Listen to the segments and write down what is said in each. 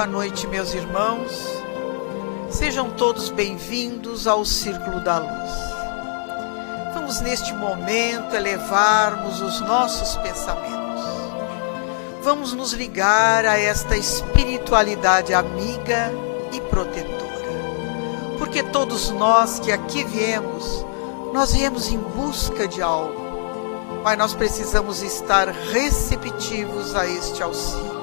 Boa noite, meus irmãos. Sejam todos bem-vindos ao Círculo da Luz. Vamos, neste momento, elevarmos os nossos pensamentos. Vamos nos ligar a esta espiritualidade amiga e protetora. Porque todos nós que aqui viemos, nós viemos em busca de algo, mas nós precisamos estar receptivos a este auxílio.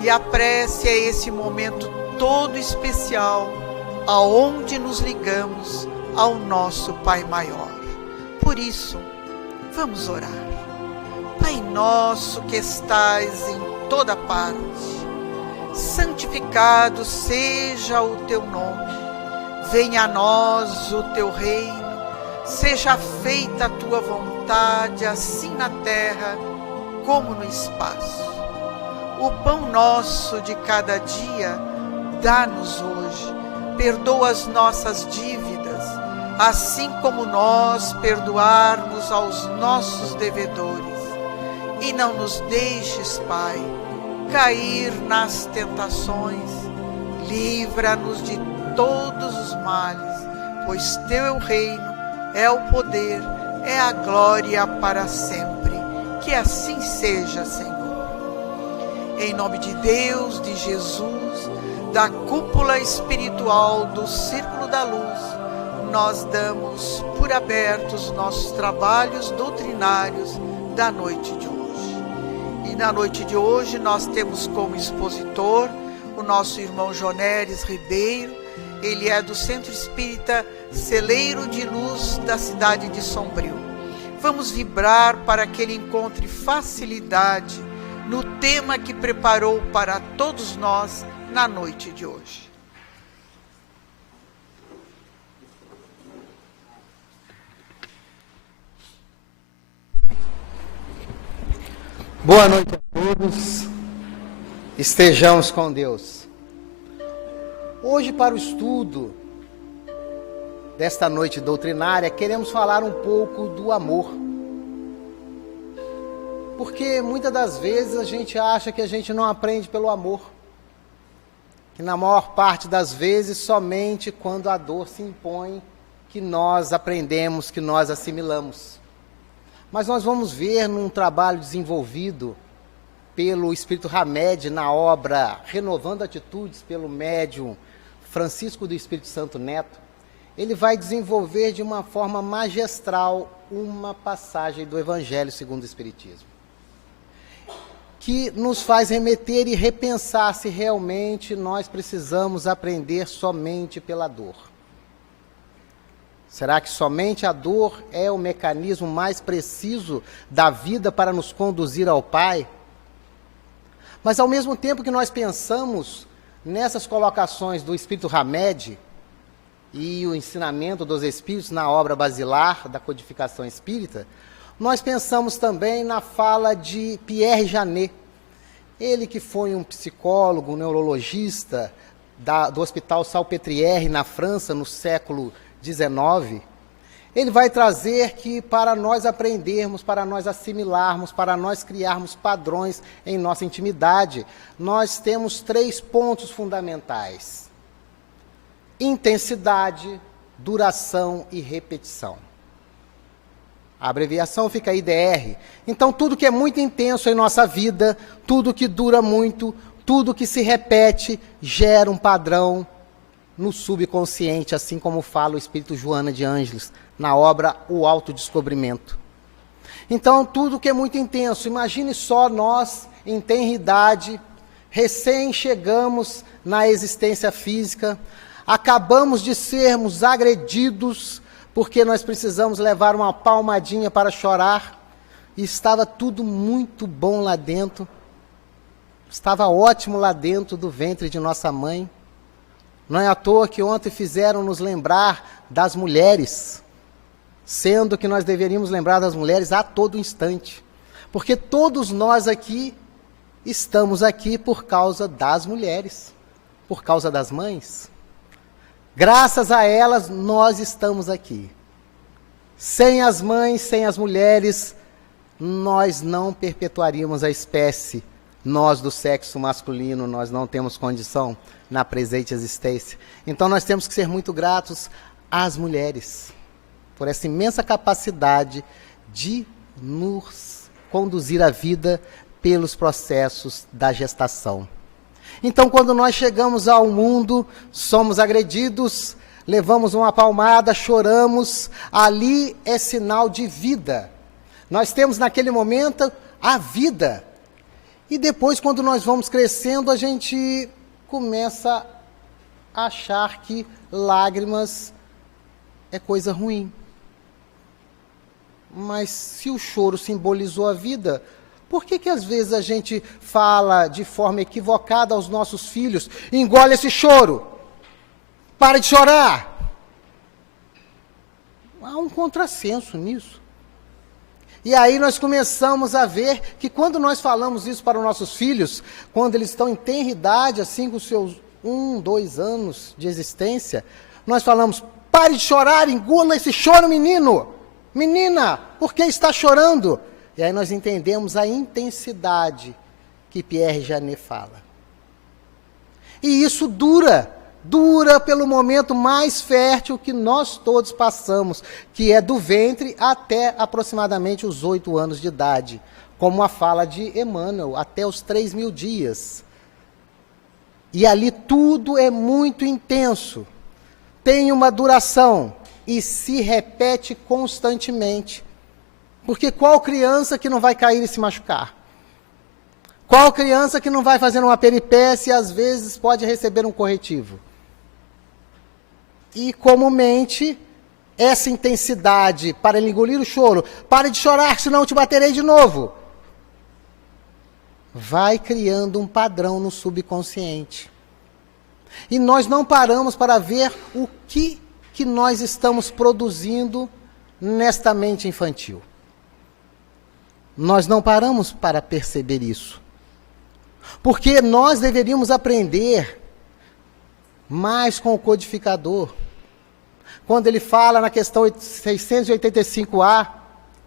E a prece é esse momento todo especial, aonde nos ligamos ao nosso Pai Maior. Por isso, vamos orar. Pai nosso que estais em toda parte, santificado seja o teu nome. Venha a nós o teu reino, seja feita a tua vontade, assim na terra como no espaço. O pão nosso de cada dia, dá-nos hoje. Perdoa as nossas dívidas, assim como nós perdoarmos aos nossos devedores. E não nos deixes, Pai, cair nas tentações. Livra-nos de todos os males, pois teu é o reino, é o poder, é a glória para sempre. Que assim seja, Senhor. Em nome de Deus, de Jesus, da cúpula espiritual do Círculo da Luz, nós damos por abertos nossos trabalhos doutrinários da noite de hoje. E na noite de hoje nós temos como expositor o nosso irmão Joneres Ribeiro. Ele é do Centro Espírita Celeiro de Luz da cidade de Sombrio. Vamos vibrar para que ele encontre facilidade no tema que preparou para todos nós na noite de hoje. Boa noite a todos, estejamos com Deus. Hoje, para o estudo desta noite doutrinária, queremos falar um pouco do amor. Porque muitas das vezes a gente acha que a gente não aprende pelo amor. Que na maior parte das vezes, somente quando a dor se impõe, que nós aprendemos, que nós assimilamos. Mas nós vamos ver num trabalho desenvolvido pelo Espírito Hamed, na obra Renovando Atitudes, pelo médium Francisco do Espírito Santo Neto, ele vai desenvolver de uma forma magistral uma passagem do Evangelho segundo o Espiritismo, que nos faz remeter e repensar se realmente nós precisamos aprender somente pela dor. Será que somente a dor é o mecanismo mais preciso da vida para nos conduzir ao Pai? Mas ao mesmo tempo que nós pensamos nessas colocações do Espírito Hamed e o ensinamento dos Espíritos na obra basilar da codificação espírita, nós pensamos também na fala de Pierre Janet, ele que foi um psicólogo, um neurologista do Hospital Salpêtrière, na França, no século XIX. Ele vai trazer que para nós aprendermos, para nós assimilarmos, para nós criarmos padrões em nossa intimidade, nós temos 3 pontos fundamentais: intensidade, duração e repetição. A abreviação fica IDR. Então, tudo que é muito intenso em nossa vida, tudo que dura muito, tudo que se repete, gera um padrão no subconsciente, assim como fala o Espírito Joana de Ângeles, na obra O Autodescobrimento. Então, tudo que é muito intenso, imagine só nós, em tenridade, recém chegamos na existência física, acabamos de sermos agredidos, porque nós precisamos levar uma palmadinha para chorar, e estava tudo muito bom lá dentro, estava ótimo lá dentro do ventre de nossa mãe. Não é à toa que ontem fizeram nos lembrar das mulheres, sendo que nós deveríamos lembrar das mulheres a todo instante, porque todos nós aqui estamos aqui por causa das mulheres, por causa das mães. Graças a elas, nós estamos aqui. Sem as mães, sem as mulheres, nós não perpetuaríamos a espécie Nós do sexo masculino, nós não temos condição na presente existência. Então nós temos que ser muito gratos às mulheres, por essa imensa capacidade de nos conduzir a vida pelos processos da gestação. Então, quando nós chegamos ao mundo, somos agredidos, levamos uma palmada, choramos, ali é sinal de vida. Nós temos naquele momento a vida. E depois, quando nós vamos crescendo, a gente começa a achar que lágrimas é coisa ruim. Mas se o choro simbolizou a vida, por que às vezes a gente fala de forma equivocada aos nossos filhos, engole esse choro, para de chorar? Há um contrassenso nisso. E aí nós começamos a ver que quando nós falamos isso para os nossos filhos, quando eles estão em tenra idade, assim com seus 1, 2 anos de existência, nós falamos, pare de chorar, engula esse choro, menino. Menina, por que está chorando? E aí nós entendemos a intensidade que Pierre Janet fala. E isso dura pelo momento mais fértil que nós todos passamos, que é do ventre até aproximadamente os 8 anos de idade, como a fala de Emmanuel, até os 3.000 dias. E ali tudo é muito intenso, tem uma duração e se repete constantemente. Porque qual criança que não vai cair e se machucar? Qual criança que não vai fazer uma peripécia e às vezes pode receber um corretivo? E comumente, essa intensidade para ele engolir o choro, pare de chorar, senão eu te baterei de novo, vai criando um padrão no subconsciente. E nós não paramos para ver o que nós estamos produzindo nesta mente infantil. Nós não paramos para perceber isso. Porque nós deveríamos aprender mais com o codificador. Quando ele fala na questão 685A,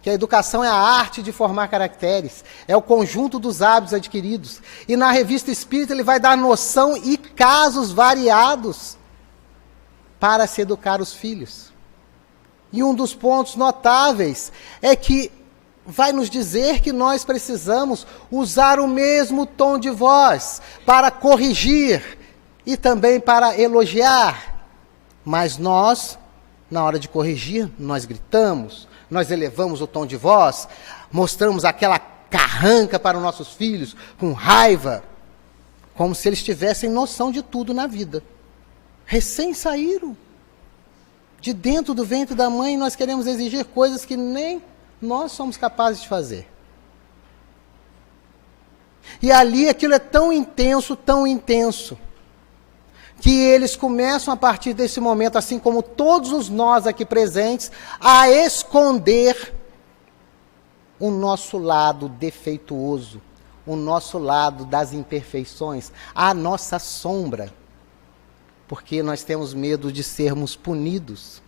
que a educação é a arte de formar caracteres, é o conjunto dos hábitos adquiridos. E na Revista Espírita ele vai dar noção e casos variados para se educar os filhos. E um dos pontos notáveis é que vai nos dizer que nós precisamos usar o mesmo tom de voz para corrigir e também para elogiar. Mas nós, na hora de corrigir, nós gritamos, nós elevamos o tom de voz, mostramos aquela carranca para os nossos filhos, com raiva, como se eles tivessem noção de tudo na vida. Recém saíram de dentro do ventre da mãe, nós queremos exigir coisas que nem nós somos capazes de fazer. E ali aquilo é tão intenso, que eles começam a partir desse momento, assim como todos os nós aqui presentes, a esconder o nosso lado defeituoso, o nosso lado das imperfeições, a nossa sombra. Porque nós temos medo de sermos punidos.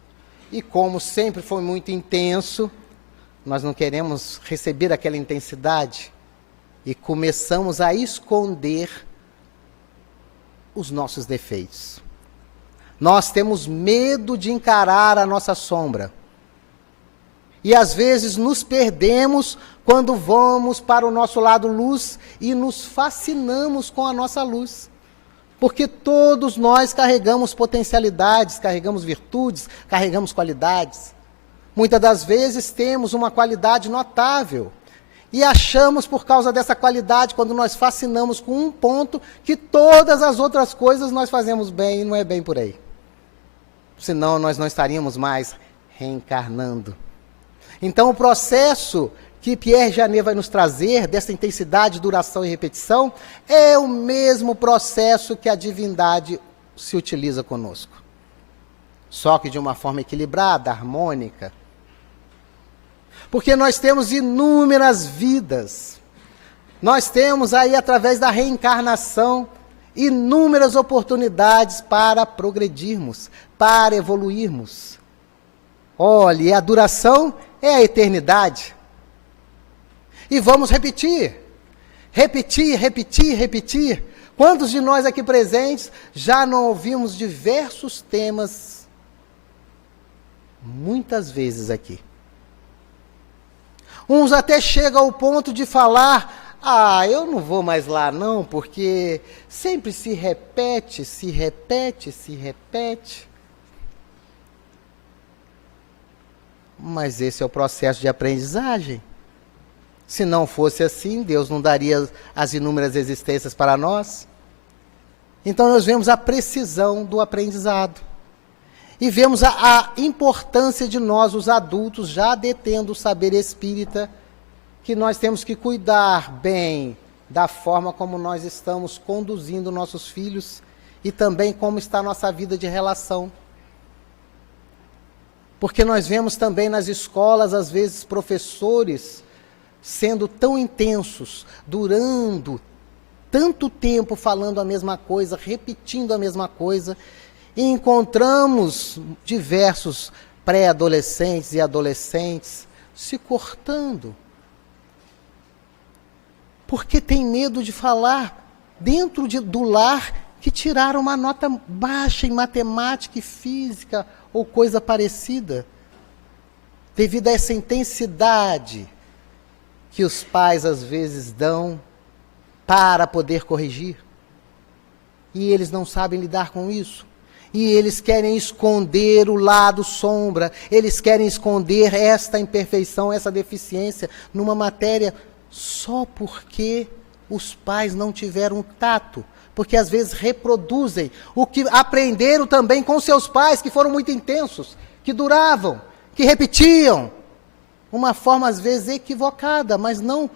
E como sempre foi muito intenso, nós não queremos receber aquela intensidade e começamos a esconder os nossos defeitos. Nós temos medo de encarar a nossa sombra. E às vezes nos perdemos quando vamos para o nosso lado luz e nos fascinamos com a nossa luz. Porque todos nós carregamos potencialidades, carregamos virtudes, carregamos qualidades. Muitas das vezes temos uma qualidade notável e achamos por causa dessa qualidade, quando nós fascinamos com um ponto, que todas as outras coisas nós fazemos bem e não é bem por aí. Senão nós não estaríamos mais reencarnando. Então o processo que Pierre Janet vai nos trazer, dessa intensidade, duração e repetição, é o mesmo processo que a divindade se utiliza conosco. Só que de uma forma equilibrada, harmônica. Porque nós temos inúmeras vidas. Nós temos aí, através da reencarnação, inúmeras oportunidades para progredirmos, para evoluirmos. Olhe, a duração é a eternidade. E vamos repetir, repetir, repetir, repetir. Quantos de nós aqui presentes já não ouvimos diversos temas muitas vezes aqui? Uns até chegam ao ponto de falar: eu não vou mais lá não, porque sempre se repete, se repete, se repete. Mas esse é o processo de aprendizagem. Se não fosse assim, Deus não daria as inúmeras existências para nós. Então nós vemos a precisão do aprendizado. E vemos a importância de nós, os adultos, já detendo o saber espírita, que nós temos que cuidar bem da forma como nós estamos conduzindo nossos filhos e também como está a nossa vida de relação. Porque nós vemos também nas escolas, às vezes, professores sendo tão intensos, durando tanto tempo falando a mesma coisa, repetindo a mesma coisa, e encontramos diversos pré-adolescentes e adolescentes se cortando. Porque tem medo de falar dentro do lar que tiraram uma nota baixa em matemática e física ou coisa parecida, devido a essa intensidade que os pais às vezes dão para poder corrigir. E eles não sabem lidar com isso. E eles querem esconder o lado sombra, eles querem esconder esta imperfeição, essa deficiência numa matéria só porque os pais não tiveram tato. Porque às vezes reproduzem o que aprenderam também com seus pais, que foram muito intensos, que duravam, que repetiam. Uma forma às vezes equivocada, mas não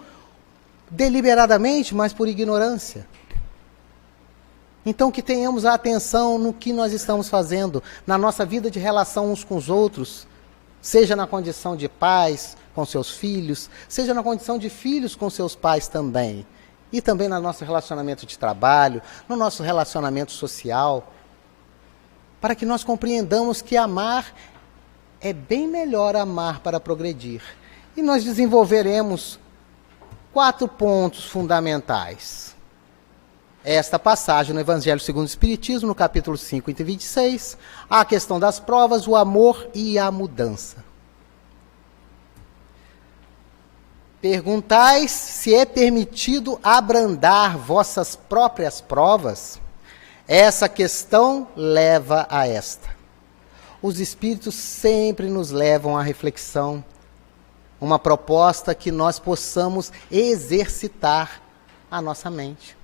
deliberadamente, mas por ignorância. Então que tenhamos a atenção no que nós estamos fazendo, na nossa vida de relação uns com os outros, seja na condição de pais com seus filhos, seja na condição de filhos com seus pais também. E também no nosso relacionamento de trabalho, no nosso relacionamento social, para que nós compreendamos que amar é bem melhor amar para progredir. E nós desenvolveremos 4 pontos fundamentais. Esta passagem no Evangelho segundo o Espiritismo, no capítulo 5, item 26, a questão das provas, o amor e a mudança. Perguntais se é permitido abrandar vossas próprias provas. Essa questão leva a esta. Os Espíritos sempre nos levam à reflexão, uma proposta que nós possamos exercitar a nossa mente.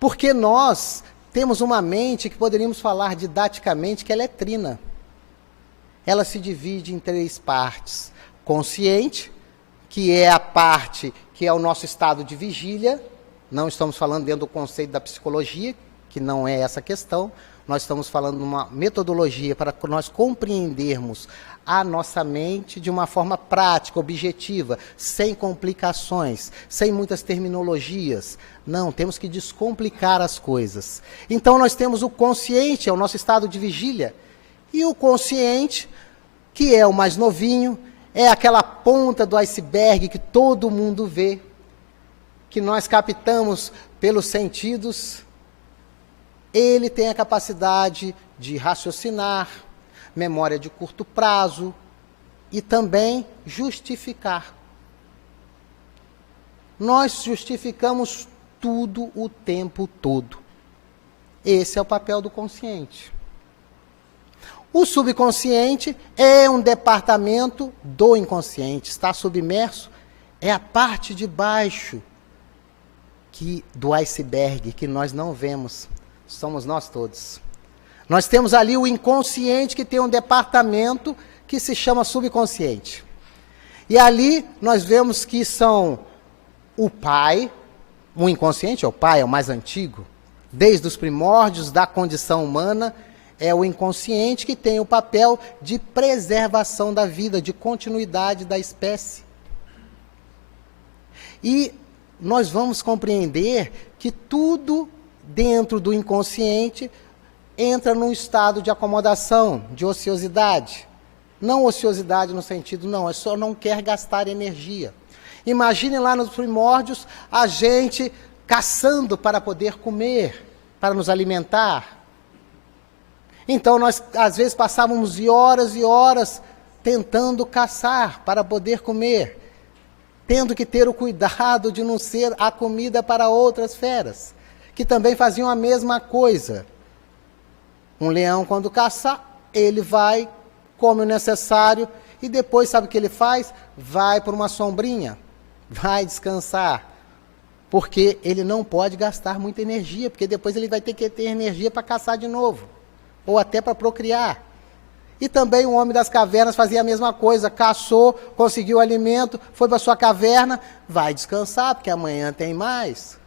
Porque nós temos uma mente que poderíamos falar didaticamente que ela é trina. Ela se divide em 3 partes. Consciente, que é a parte que é o nosso estado de vigília. Não estamos falando dentro do conceito da psicologia, que não é essa questão. Nós estamos falando de uma metodologia para nós compreendermos a nossa mente de uma forma prática, objetiva, sem complicações, sem muitas terminologias. Não, temos que descomplicar as coisas. Então nós temos o consciente, é o nosso estado de vigília, e o consciente, que é o mais novinho, é aquela ponta do iceberg que todo mundo vê, que nós captamos pelos sentidos. Ele tem a capacidade de raciocinar, memória de curto prazo e também justificar. Nós justificamos tudo o tempo todo. Esse é o papel do consciente. O subconsciente é um departamento do inconsciente, está submerso, é a parte de baixo do iceberg que nós não vemos. Somos nós todos. Nós temos ali o inconsciente que tem um departamento que se chama subconsciente. E ali nós vemos que são o pai, o inconsciente é o pai, é o mais antigo, desde os primórdios da condição humana, é o inconsciente que tem o papel de preservação da vida, de continuidade da espécie. E nós vamos compreender que tudo dentro do inconsciente entra num estado de acomodação, de ociosidade. Não ociosidade no sentido, não, é só não quer gastar energia. Imaginem lá nos primórdios a gente caçando para poder comer, para nos alimentar. Então nós às vezes passávamos horas e horas tentando caçar para poder comer, tendo que ter o cuidado de não ser a comida para outras feras, que também faziam a mesma coisa. Um leão, quando caça, ele vai, come o necessário e depois, sabe o que ele faz? Vai por uma sombrinha, vai descansar, porque ele não pode gastar muita energia, porque depois ele vai ter que ter energia para caçar de novo, ou até para procriar. E também o homem das cavernas fazia a mesma coisa, caçou, conseguiu alimento, foi para sua caverna, vai descansar, porque amanhã tem mais.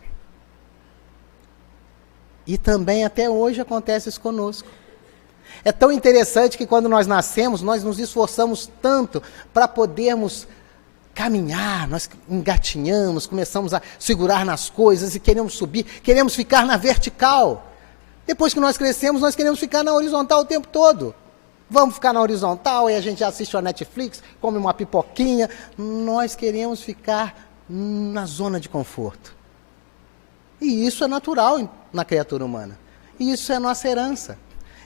E também até hoje acontece isso conosco. É tão interessante que quando nós nascemos, nós nos esforçamos tanto para podermos caminhar, nós engatinhamos, começamos a segurar nas coisas e queremos subir, queremos ficar na vertical. Depois que nós crescemos, nós queremos ficar na horizontal o tempo todo. Vamos ficar na horizontal, e a gente assiste a Netflix, come uma pipoquinha. Nós queremos ficar na zona de conforto. E isso é natural na criatura humana. E isso é nossa herança.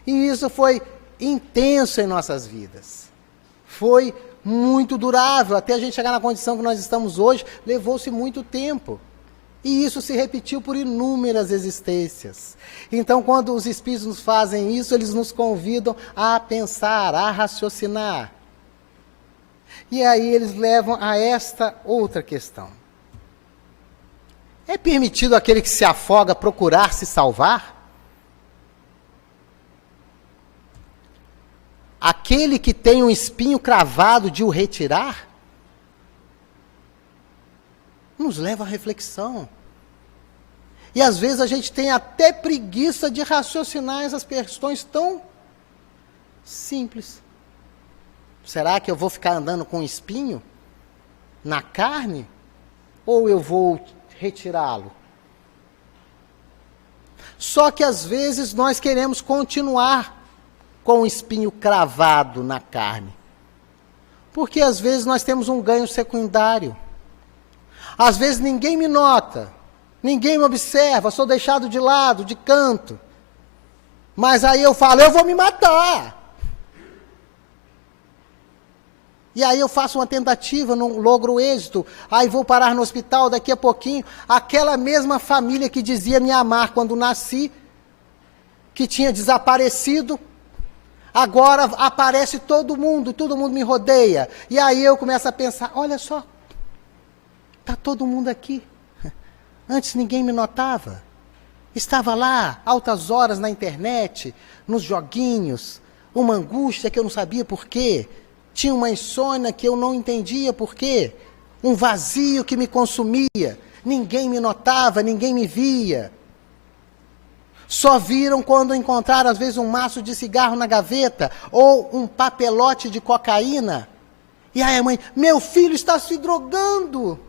E isso foi intenso em nossas vidas. Foi muito durável. Até a gente chegar na condição que nós estamos hoje, levou-se muito tempo. E isso se repetiu por inúmeras existências. Então, quando os espíritos nos fazem isso, eles nos convidam a pensar, a raciocinar. E aí eles levam a esta outra questão. É permitido aquele que se afoga procurar se salvar? Aquele que tem um espinho cravado de o retirar? Nos leva à reflexão. E às vezes a gente tem até preguiça de raciocinar essas questões tão simples. Será que eu vou ficar andando com espinho na carne? Ou eu vou retirá-lo? Só que às vezes nós queremos continuar com o espinho cravado na carne. Porque às vezes nós temos um ganho secundário. Às vezes ninguém me nota, ninguém me observa, sou deixado de lado, de canto. Mas aí eu falo, eu vou me matar. E aí eu faço uma tentativa, não logro êxito, aí vou parar no hospital daqui a pouquinho. Aquela mesma família que dizia me amar quando nasci, que tinha desaparecido, agora aparece todo mundo me rodeia. E aí eu começo a pensar, olha só, está todo mundo aqui. Antes ninguém me notava. Estava lá, altas horas na internet, nos joguinhos, uma angústia que eu não sabia por quê. Tinha uma insônia que eu não entendia por quê. Um vazio que me consumia. Ninguém me notava, ninguém me via. Só viram quando encontraram, às vezes, um maço de cigarro na gaveta ou um papelote de cocaína. E aí a mãe, meu filho está se drogando.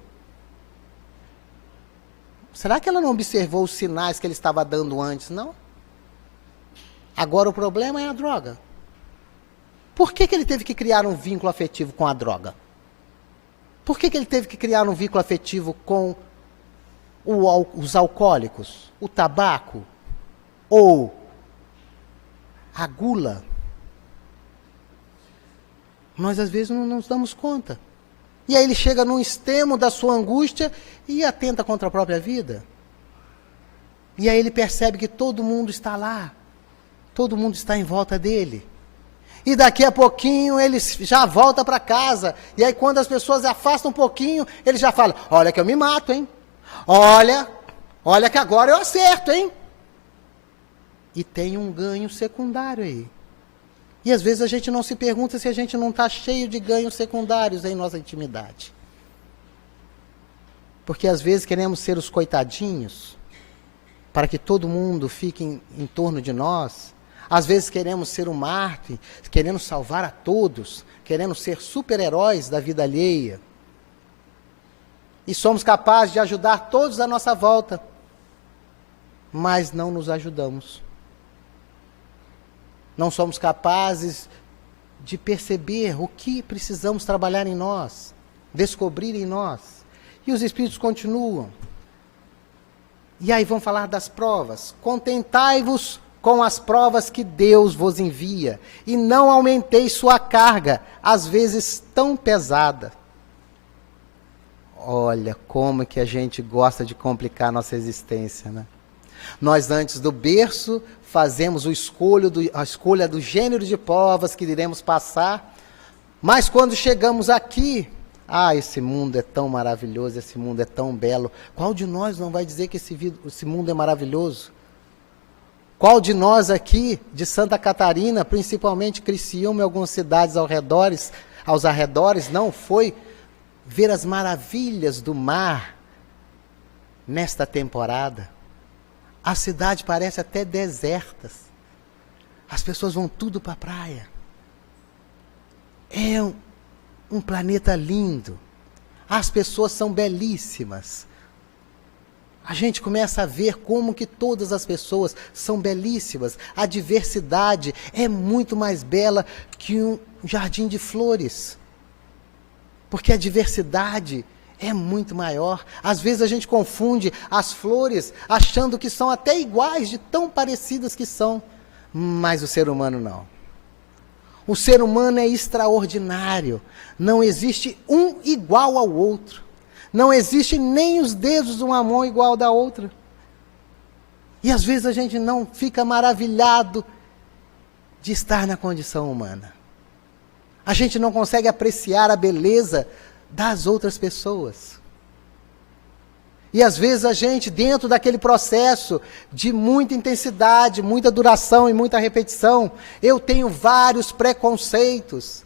Será que ela não observou os sinais que ele estava dando antes, não? Agora o problema é a droga. Por que ele teve que criar um vínculo afetivo com a droga? Por que ele teve que criar um vínculo afetivo com os alcoólicos, o tabaco ou a gula? Nós às vezes não nos damos conta. E aí ele chega num extremo da sua angústia e atenta contra a própria vida. E aí ele percebe que todo mundo está lá. Todo mundo está em volta dele. E daqui a pouquinho ele já volta para casa. E aí quando as pessoas afastam um pouquinho, ele já fala, olha que eu me mato, hein? Olha que agora eu acerto, hein? E tem um ganho secundário aí. E às vezes a gente não se pergunta se a gente não está cheio de ganhos secundários em nossa intimidade. Porque às vezes queremos ser os coitadinhos, para que todo mundo fique em torno de nós. Às vezes queremos ser um mártir, queremos salvar a todos, queremos ser super-heróis da vida alheia. E somos capazes de ajudar todos à nossa volta, mas não nos ajudamos. Não somos capazes de perceber o que precisamos trabalhar em nós, descobrir em nós. E os Espíritos continuam. E aí vão falar das provas. Contentai-vos com as provas que Deus vos envia, e não aumenteis sua carga, às vezes tão pesada. Olha como que a gente gosta de complicar a nossa existência, né? Nós, antes do berço, fazemos a escolha do gênero de provas que iremos passar, mas quando chegamos aqui, esse mundo é tão maravilhoso, esse mundo é tão belo. Qual de nós não vai dizer que esse mundo é maravilhoso? Qual de nós aqui, de Santa Catarina, principalmente Criciúma e algumas cidades aos arredores, não foi ver as maravilhas do mar nesta temporada? A cidade parece até deserta. As pessoas vão tudo para a praia. É um planeta lindo. As pessoas são belíssimas. A gente começa a ver como que todas as pessoas são belíssimas. A diversidade é muito mais bela que um jardim de flores. Porque a diversidade é muito maior. Às vezes a gente confunde as flores achando que são até iguais, de tão parecidas que são. Mas o ser humano não. O ser humano é extraordinário. Não existe um igual ao outro. Não existe nem os dedos de uma mão igual da outra. E às vezes a gente não fica maravilhado de estar na condição humana. A gente não consegue apreciar a beleza das outras pessoas. E às vezes a gente, dentro daquele processo de muita intensidade, muita duração e muita repetição, eu tenho vários preconceitos.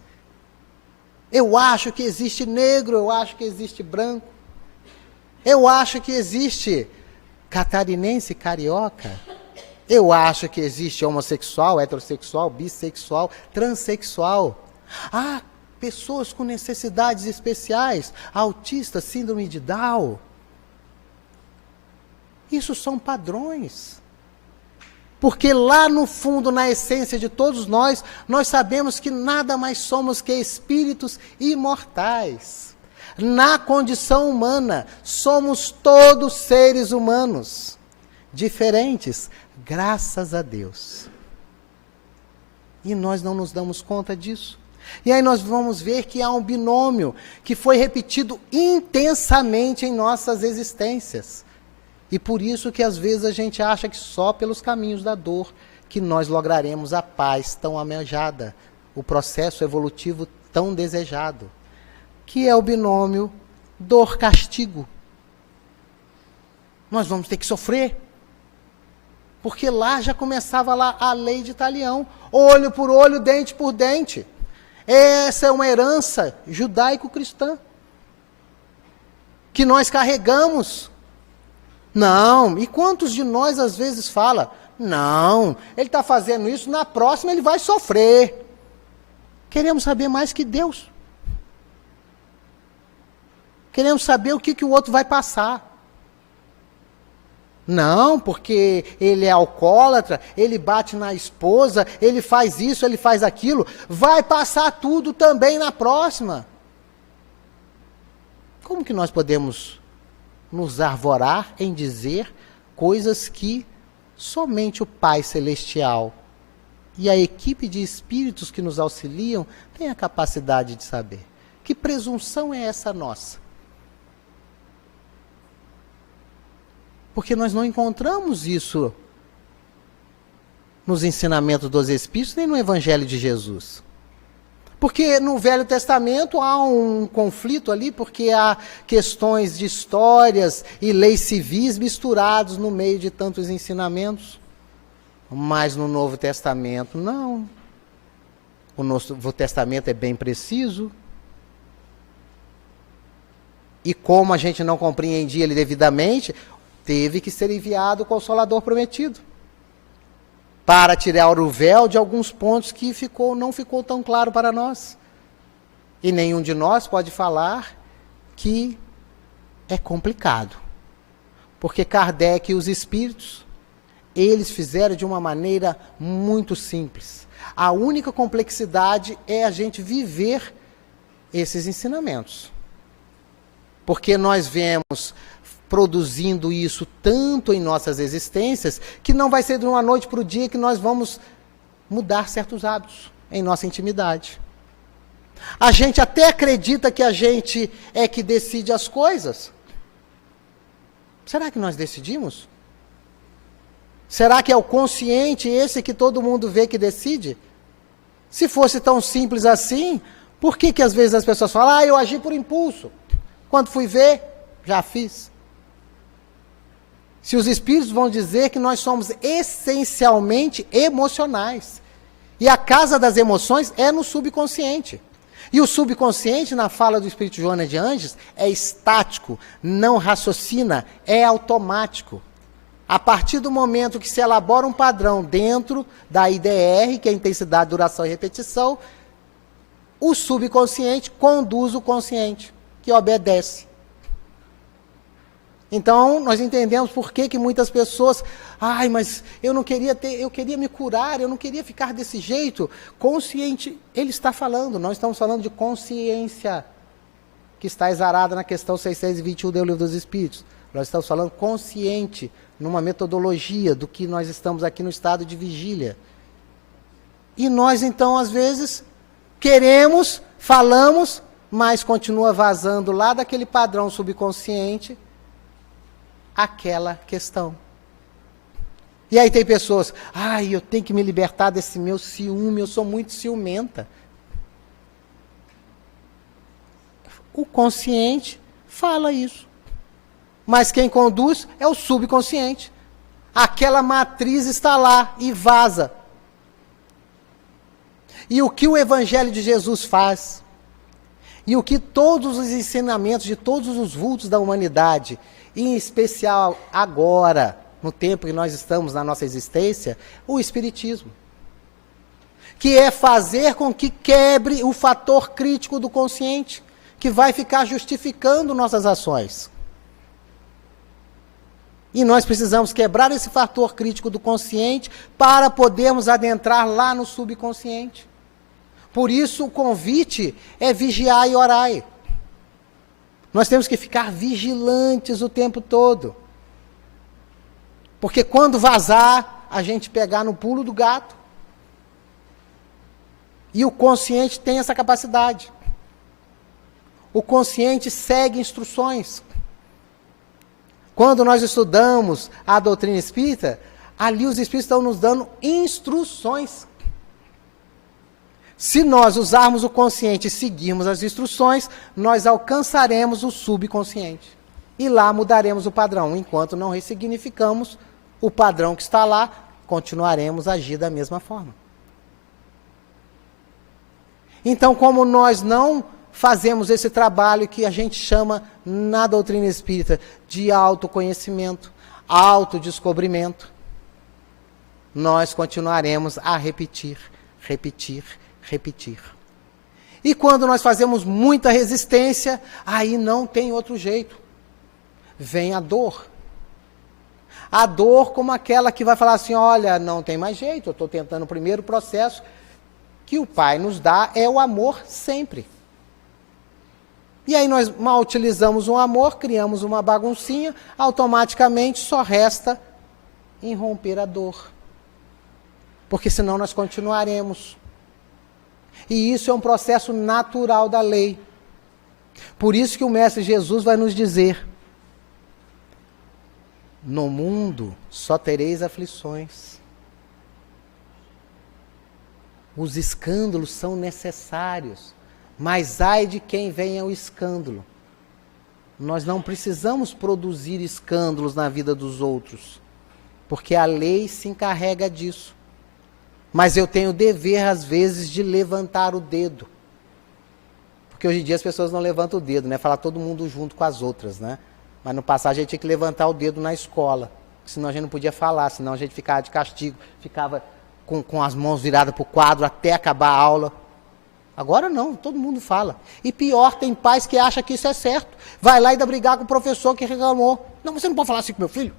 Eu acho que existe negro, eu acho que existe branco. Eu acho que existe catarinense, carioca. Eu acho que existe homossexual, heterossexual, bissexual, transexual. Pessoas com necessidades especiais, autistas, síndrome de Down. Isso são padrões. Porque lá no fundo, na essência de todos nós sabemos que nada mais somos que espíritos imortais. Na condição humana, somos todos seres humanos, diferentes, graças a Deus. E nós não nos damos conta disso. E aí nós vamos ver que há um binômio que foi repetido intensamente em nossas existências. E por isso que às vezes a gente acha que só pelos caminhos da dor que nós lograremos a paz tão almejada, o processo evolutivo tão desejado, que é o binômio dor-castigo. Nós vamos ter que sofrer. Porque lá já começava a lei de Talião, olho por olho, dente por dente. Essa é uma herança judaico-cristã que nós carregamos. Não, e quantos de nós às vezes fala, não, ele está fazendo isso, na próxima ele vai sofrer. Queremos saber mais que Deus. Queremos saber o que o outro vai passar. Não, porque ele é alcoólatra, ele bate na esposa, ele faz isso, ele faz aquilo, vai passar tudo também na próxima. Como que nós podemos nos arvorar em dizer coisas que somente o Pai Celestial e a equipe de espíritos que nos auxiliam tem a capacidade de saber? Que presunção é essa nossa? Porque nós não encontramos isso nos ensinamentos dos Espíritos, nem no Evangelho de Jesus. Porque no Velho Testamento há um conflito ali, porque há questões de histórias e leis civis misturados no meio de tantos ensinamentos. Mas no Novo Testamento, não. O Novo Testamento é bem preciso. E como a gente não compreendia ele devidamente, teve que ser enviado o Consolador prometido, para tirar o véu de alguns pontos que não ficou tão claro para nós. E nenhum de nós pode falar que é complicado. Porque Kardec e os espíritos, eles fizeram de uma maneira muito simples. A única complexidade é a gente viver esses ensinamentos. Porque nós vemos produzindo isso tanto em nossas existências, que não vai ser de uma noite para o dia que nós vamos mudar certos hábitos em nossa intimidade. A gente até acredita que a gente é que decide as coisas. Será que nós decidimos? Será que é o consciente esse que todo mundo vê que decide? Se fosse tão simples assim, por que às vezes as pessoas falam, eu agi por impulso. Quando fui ver, já fiz. Se os espíritos vão dizer que nós somos essencialmente emocionais. E a casa das emoções é no subconsciente. E o subconsciente, na fala do Espírito Joana de Anjos, é estático, não raciocina, é automático. A partir do momento que se elabora um padrão dentro da IDR, que é intensidade, duração e repetição, o subconsciente conduz o consciente, que obedece. Então, nós entendemos por que muitas pessoas, mas eu queria me curar, eu não queria ficar desse jeito. Consciente, ele está falando, nós estamos falando de consciência, que está exarada na questão 621 do Livro dos Espíritos. Nós estamos falando consciente, numa metodologia do que nós estamos aqui no estado de vigília. E nós, então, às vezes, queremos, falamos, mas continua vazando lá daquele padrão subconsciente, aquela questão. E aí tem pessoas, eu tenho que me libertar desse meu ciúme, eu sou muito ciumenta. O consciente fala isso. Mas quem conduz é o subconsciente. Aquela matriz está lá e vaza. E o que o Evangelho de Jesus faz, e o que todos os ensinamentos de todos os vultos da humanidade, em especial agora, no tempo que nós estamos na nossa existência, o Espiritismo. Que é fazer com que quebre o fator crítico do consciente, que vai ficar justificando nossas ações. E nós precisamos quebrar esse fator crítico do consciente para podermos adentrar lá no subconsciente. Por isso o convite é vigiar e orai. Nós temos que ficar vigilantes o tempo todo. Porque quando vazar, a gente pegar no pulo do gato. E o consciente tem essa capacidade. O consciente segue instruções. Quando nós estudamos a doutrina espírita, ali os espíritos estão nos dando instruções. Se nós usarmos o consciente e seguirmos as instruções, nós alcançaremos o subconsciente. E lá mudaremos o padrão. Enquanto não ressignificamos o padrão que está lá, continuaremos a agir da mesma forma. Então, como nós não fazemos esse trabalho que a gente chama na doutrina espírita de autoconhecimento, autodescobrimento, nós continuaremos a repetir. E quando nós fazemos muita resistência, aí não tem outro jeito. Vem a dor. A dor como aquela que vai falar assim, olha, não tem mais jeito, eu estou tentando o primeiro processo que o Pai nos dá, é o amor sempre. E aí nós mal utilizamos o amor, criamos uma baguncinha, automaticamente só resta irromper a dor. Porque senão nós continuaremos. E isso é um processo natural da lei. Por isso que o Mestre Jesus vai nos dizer, no mundo só tereis aflições. Os escândalos são necessários, mas ai de quem venha o escândalo. Nós não precisamos produzir escândalos na vida dos outros, porque a lei se encarrega disso. Mas eu tenho o dever, às vezes, de levantar o dedo. Porque hoje em dia as pessoas não levantam o dedo, né? Fala todo mundo junto com as outras, né? Mas no passado a gente tinha que levantar o dedo na escola, senão a gente não podia falar, senão a gente ficava de castigo, ficava com as mãos viradas para o quadro até acabar a aula. Agora não, todo mundo fala. E pior, tem pais que acham que isso é certo. Vai lá e dá brigar com o professor que reclamou. Não, você não pode falar assim com meu filho.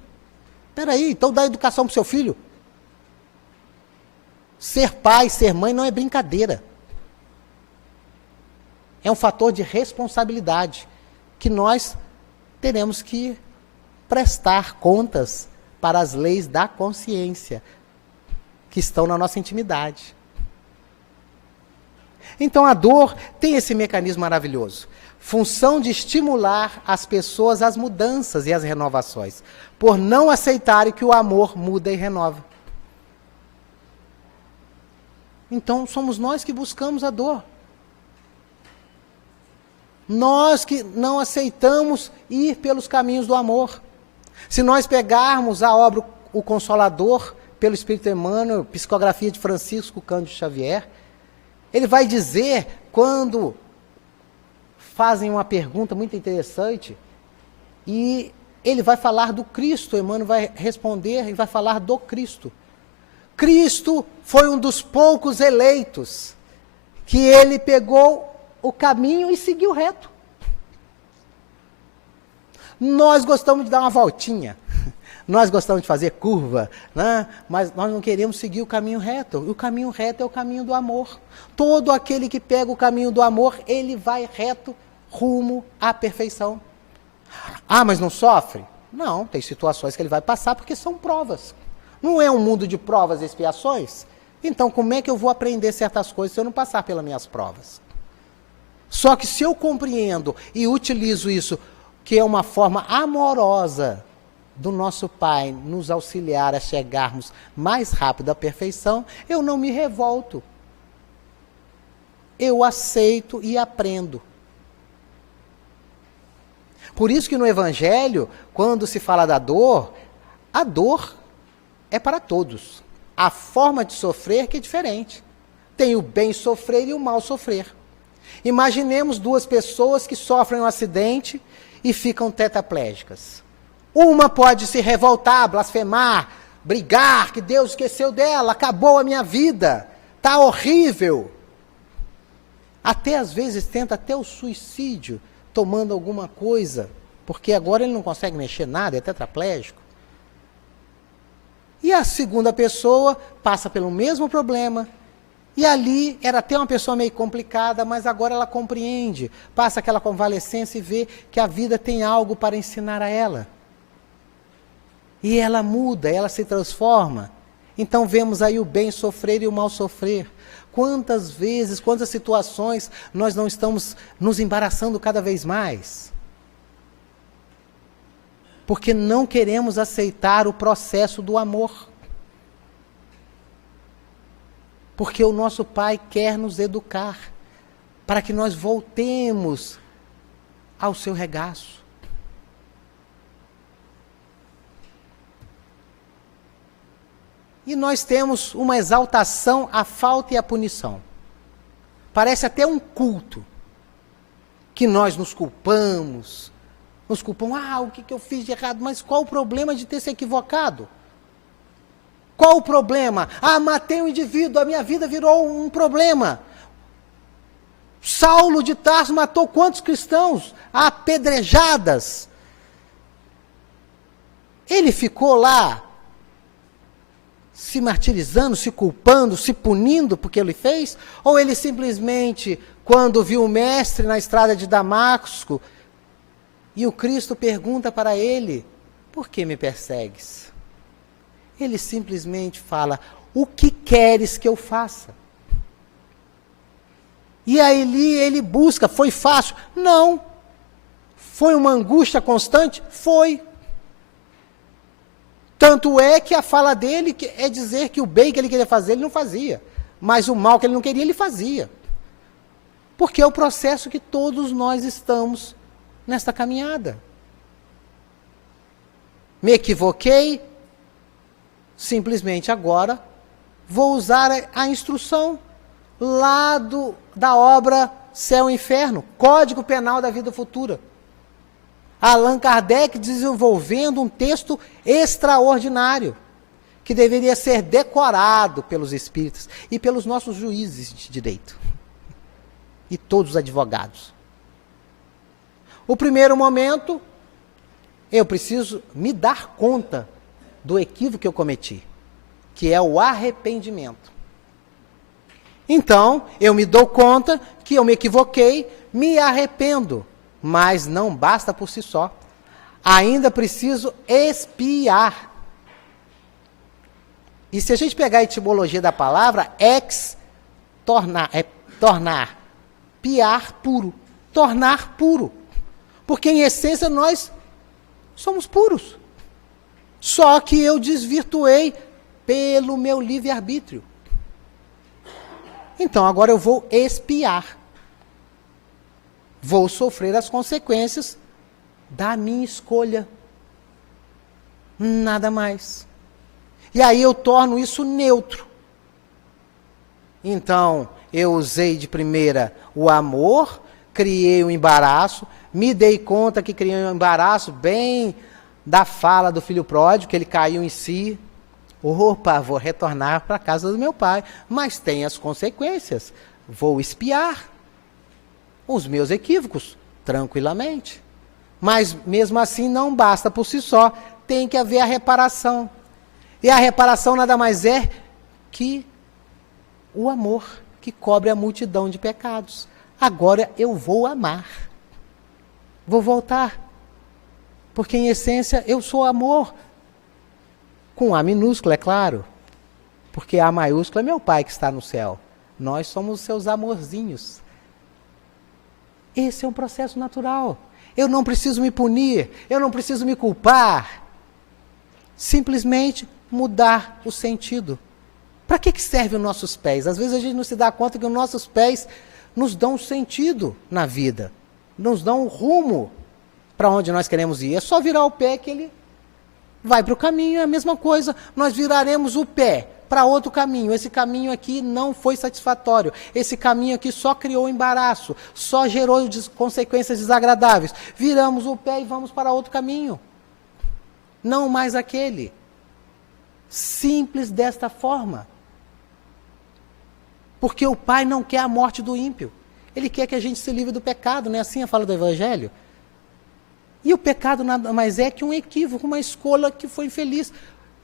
Espera aí, então dá educação para o seu filho. Ser pai, ser mãe não é brincadeira. É um fator de responsabilidade. que nós teremos que prestar contas para as leis da consciência, que estão na nossa intimidade. Então a dor tem esse mecanismo maravilhoso, função de estimular as pessoas às mudanças e às renovações, por não aceitarem que o amor muda e renova. Então somos nós que buscamos a dor. Nós que não aceitamos ir pelos caminhos do amor. Se nós pegarmos a obra O Consolador, pelo Espírito Emmanuel, psicografia de Francisco Cândido Xavier, ele vai dizer, quando fazem uma pergunta muito interessante, e ele vai falar do Cristo, Emmanuel vai responder e vai falar do Cristo. Cristo foi um dos poucos eleitos que ele pegou o caminho e seguiu reto. Nós gostamos de dar uma voltinha, nós gostamos de fazer curva, né? Mas nós não queremos seguir o caminho reto. O caminho reto é o caminho do amor. Todo aquele que pega o caminho do amor, ele vai reto rumo à perfeição. Ah, mas não sofre? Não, tem situações que ele vai passar porque são provas. Não é um mundo de provas e expiações? Então, como é que eu vou aprender certas coisas se eu não passar pelas minhas provas? Só que se eu compreendo e utilizo isso, que é uma forma amorosa do nosso Pai nos auxiliar a chegarmos mais rápido à perfeição, eu não me revolto. Eu aceito e aprendo. Por isso que no Evangelho, quando se fala da dor, a dor é para todos. A forma de sofrer que é diferente. Tem o bem sofrer e o mal sofrer. Imaginemos duas pessoas que sofrem um acidente e ficam tetraplégicas. Uma pode se revoltar, blasfemar, brigar, que Deus esqueceu dela, acabou a minha vida, está horrível. Até às vezes tenta até o suicídio, tomando alguma coisa, porque agora ele não consegue mexer nada, é tetraplégico. E a segunda pessoa passa pelo mesmo problema, e ali era até uma pessoa meio complicada, mas agora ela compreende, passa aquela convalescência e vê que a vida tem algo para ensinar a ela. E ela muda, ela se transforma. Então vemos aí o bem sofrer e o mal sofrer. Quantas vezes, quantas situações nós não estamos nos embaraçando cada vez mais? Porque não queremos aceitar o processo do amor. Porque o nosso Pai quer nos educar, para que nós voltemos ao seu regaço. E nós temos uma exaltação à falta e à punição. Parece até um culto, que nós nos culpamos, o que eu fiz de errado? Mas qual o problema de ter se equivocado? Qual o problema? Matei um indivíduo, a minha vida virou um problema. Saulo de Tarso matou quantos cristãos? Apedrejadas. Ele ficou lá, se martirizando, se culpando, se punindo porque ele fez? Ou ele simplesmente, quando viu o mestre na estrada de Damasco, e o Cristo pergunta para ele, por que me persegues? Ele simplesmente fala, o que queres que eu faça? E aí ele busca, foi fácil? Não. Foi uma angústia constante? Foi. Tanto é que a fala dele é dizer que o bem que ele queria fazer, ele não fazia. Mas o mal que ele não queria, ele fazia. Porque é o processo que todos nós estamos nesta caminhada. Me equivoquei, simplesmente agora vou usar a instrução lá da obra Céu e Inferno, Código Penal da Vida Futura. Allan Kardec desenvolvendo um texto extraordinário, que deveria ser decorado pelos espíritas e pelos nossos juízes de direito, e todos os advogados. O primeiro momento, eu preciso me dar conta do equívoco que eu cometi, que é o arrependimento. Então, eu me dou conta que eu me equivoquei, me arrependo. mas não basta por si só. Ainda preciso expiar. E se a gente pegar a etimologia da palavra, tornar, piar puro, tornar puro. Porque em essência nós somos puros. Só que eu desvirtuei pelo meu livre-arbítrio. Então agora eu vou expiar. Vou sofrer as consequências da minha escolha. Nada mais. E aí eu torno isso neutro. Então, eu usei de primeira o amor, criei um embaraço, me dei conta que criei um embaraço bem da fala do filho pródigo, que ele caiu em si. Opa, vou retornar para a casa do meu pai, mas tem as consequências. Vou expiar os meus equívocos, tranquilamente. Mas mesmo assim não basta por si só, tem que haver a reparação. E a reparação nada mais é que o amor, que cobre a multidão de pecados. Agora eu vou amar. Vou voltar. Porque em essência eu sou amor. Com A minúsculo, é claro. Porque A maiúsculo é meu pai que está no céu. Nós somos seus amorzinhos. Esse é um processo natural. Eu não preciso me punir, eu não preciso me culpar. Simplesmente mudar o sentido. Para que servem os nossos pés? Às vezes a gente não se dá conta que os nossos pés nos dão sentido na vida. Nos dão um rumo para onde nós queremos ir. É só virar o pé que ele vai para o caminho, é a mesma coisa. Nós viraremos o pé para outro caminho. Esse caminho aqui não foi satisfatório. Esse caminho aqui só criou embaraço, só gerou consequências desagradáveis. Viramos o pé e vamos para outro caminho. Não mais aquele. Simples desta forma. Porque o Pai não quer a morte do ímpio. Ele quer que a gente se livre do pecado, não é assim a fala do Evangelho? E o pecado nada mais é que um equívoco, uma escolha que foi infeliz.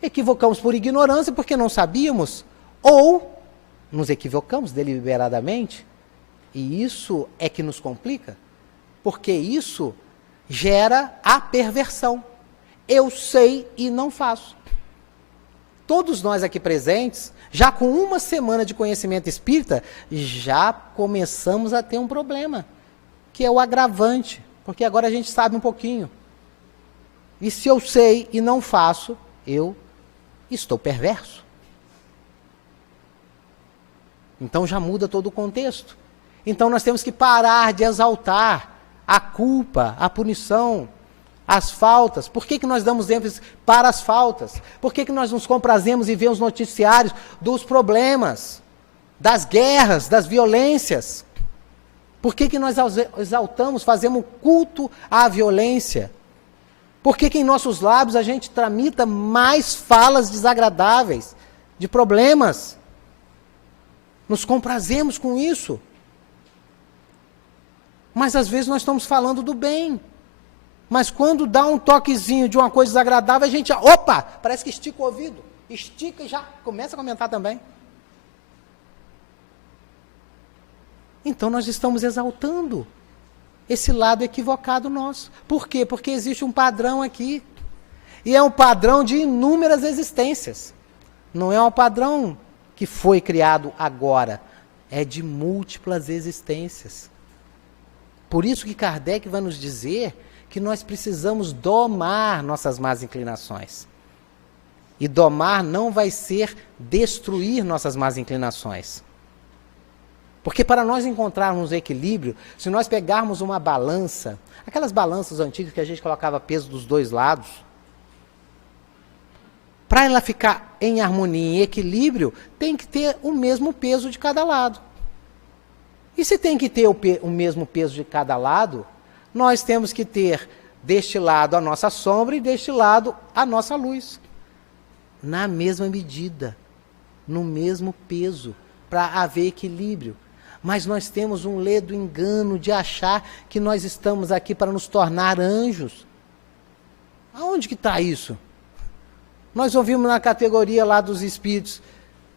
Equivocamos por ignorância, porque não sabíamos, ou nos equivocamos deliberadamente, e isso é que nos complica, porque isso gera a perversão. Eu sei e não faço. Todos nós aqui presentes, já com uma semana de conhecimento espírita, já começamos a ter um problema, que é o agravante, porque agora a gente sabe um pouquinho. E se eu sei e não faço, eu estou perverso. Então já muda todo o contexto. Então nós temos que parar de exaltar a culpa, a punição, as faltas. Por que nós damos ênfase para as faltas? Por que nós nos comprazemos em ver os noticiários dos problemas, das guerras, das violências? Por que nós exaltamos, fazemos culto à violência? Por que em nossos lábios a gente tramita mais falas desagradáveis, de problemas? Nos comprazemos com isso. Mas às vezes nós estamos falando do bem. Mas quando dá um toquezinho de uma coisa desagradável, a gente, opa, parece que estica o ouvido. Estica e já começa a comentar também. Então nós estamos exaltando esse lado equivocado nosso. Por quê? Porque existe um padrão aqui. E é um padrão de inúmeras existências. Não é um padrão que foi criado agora. É de múltiplas existências. Por isso que Kardec vai nos dizer que nós precisamos domar nossas más inclinações. E domar não vai ser destruir nossas más inclinações. Porque para nós encontrarmos equilíbrio, se nós pegarmos uma balança, aquelas balanças antigas que a gente colocava peso dos dois lados, para ela ficar em harmonia, em equilíbrio, tem que ter o mesmo peso de cada lado. E se tem que ter o mesmo peso de cada lado, nós temos que ter deste lado a nossa sombra e deste lado a nossa luz. Na mesma medida, no mesmo peso, para haver equilíbrio. Mas nós temos um ledo engano de achar que nós estamos aqui para nos tornar anjos. Aonde que está isso? Nós ouvimos na categoria lá dos espíritos,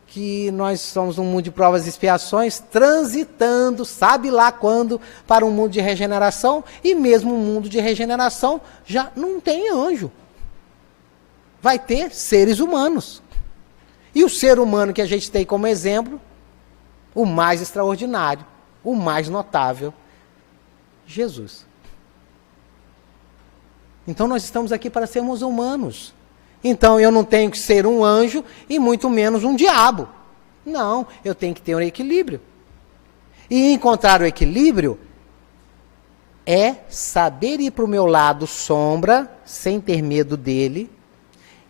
que nós somos um mundo de provas e expiações, transitando, sabe lá quando, para um mundo de regeneração, e mesmo um mundo de regeneração já não tem anjo. Vai ter seres humanos. E o ser humano que a gente tem como exemplo, o mais extraordinário, o mais notável, Jesus. Então nós estamos aqui para sermos humanos. Então eu não tenho que ser um anjo e muito menos um diabo. Não, eu tenho que ter um equilíbrio. E encontrar o equilíbrio é saber ir para o meu lado sombra, sem ter medo dele,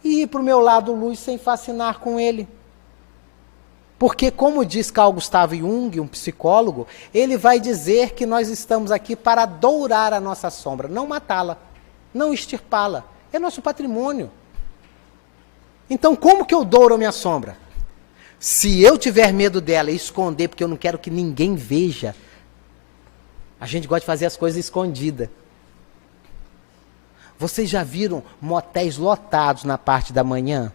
e ir para o meu lado luz sem fascinar com ele. Porque, como diz Carl Gustav Jung, um psicólogo, ele vai dizer que nós estamos aqui para dourar a nossa sombra, não matá-la, não extirpá-la. É nosso patrimônio. Então, como que eu douro a minha sombra? Se eu tiver medo dela e esconder, porque eu não quero que ninguém veja, a gente gosta de fazer as coisas escondidas. Vocês já viram motéis lotados na parte da manhã,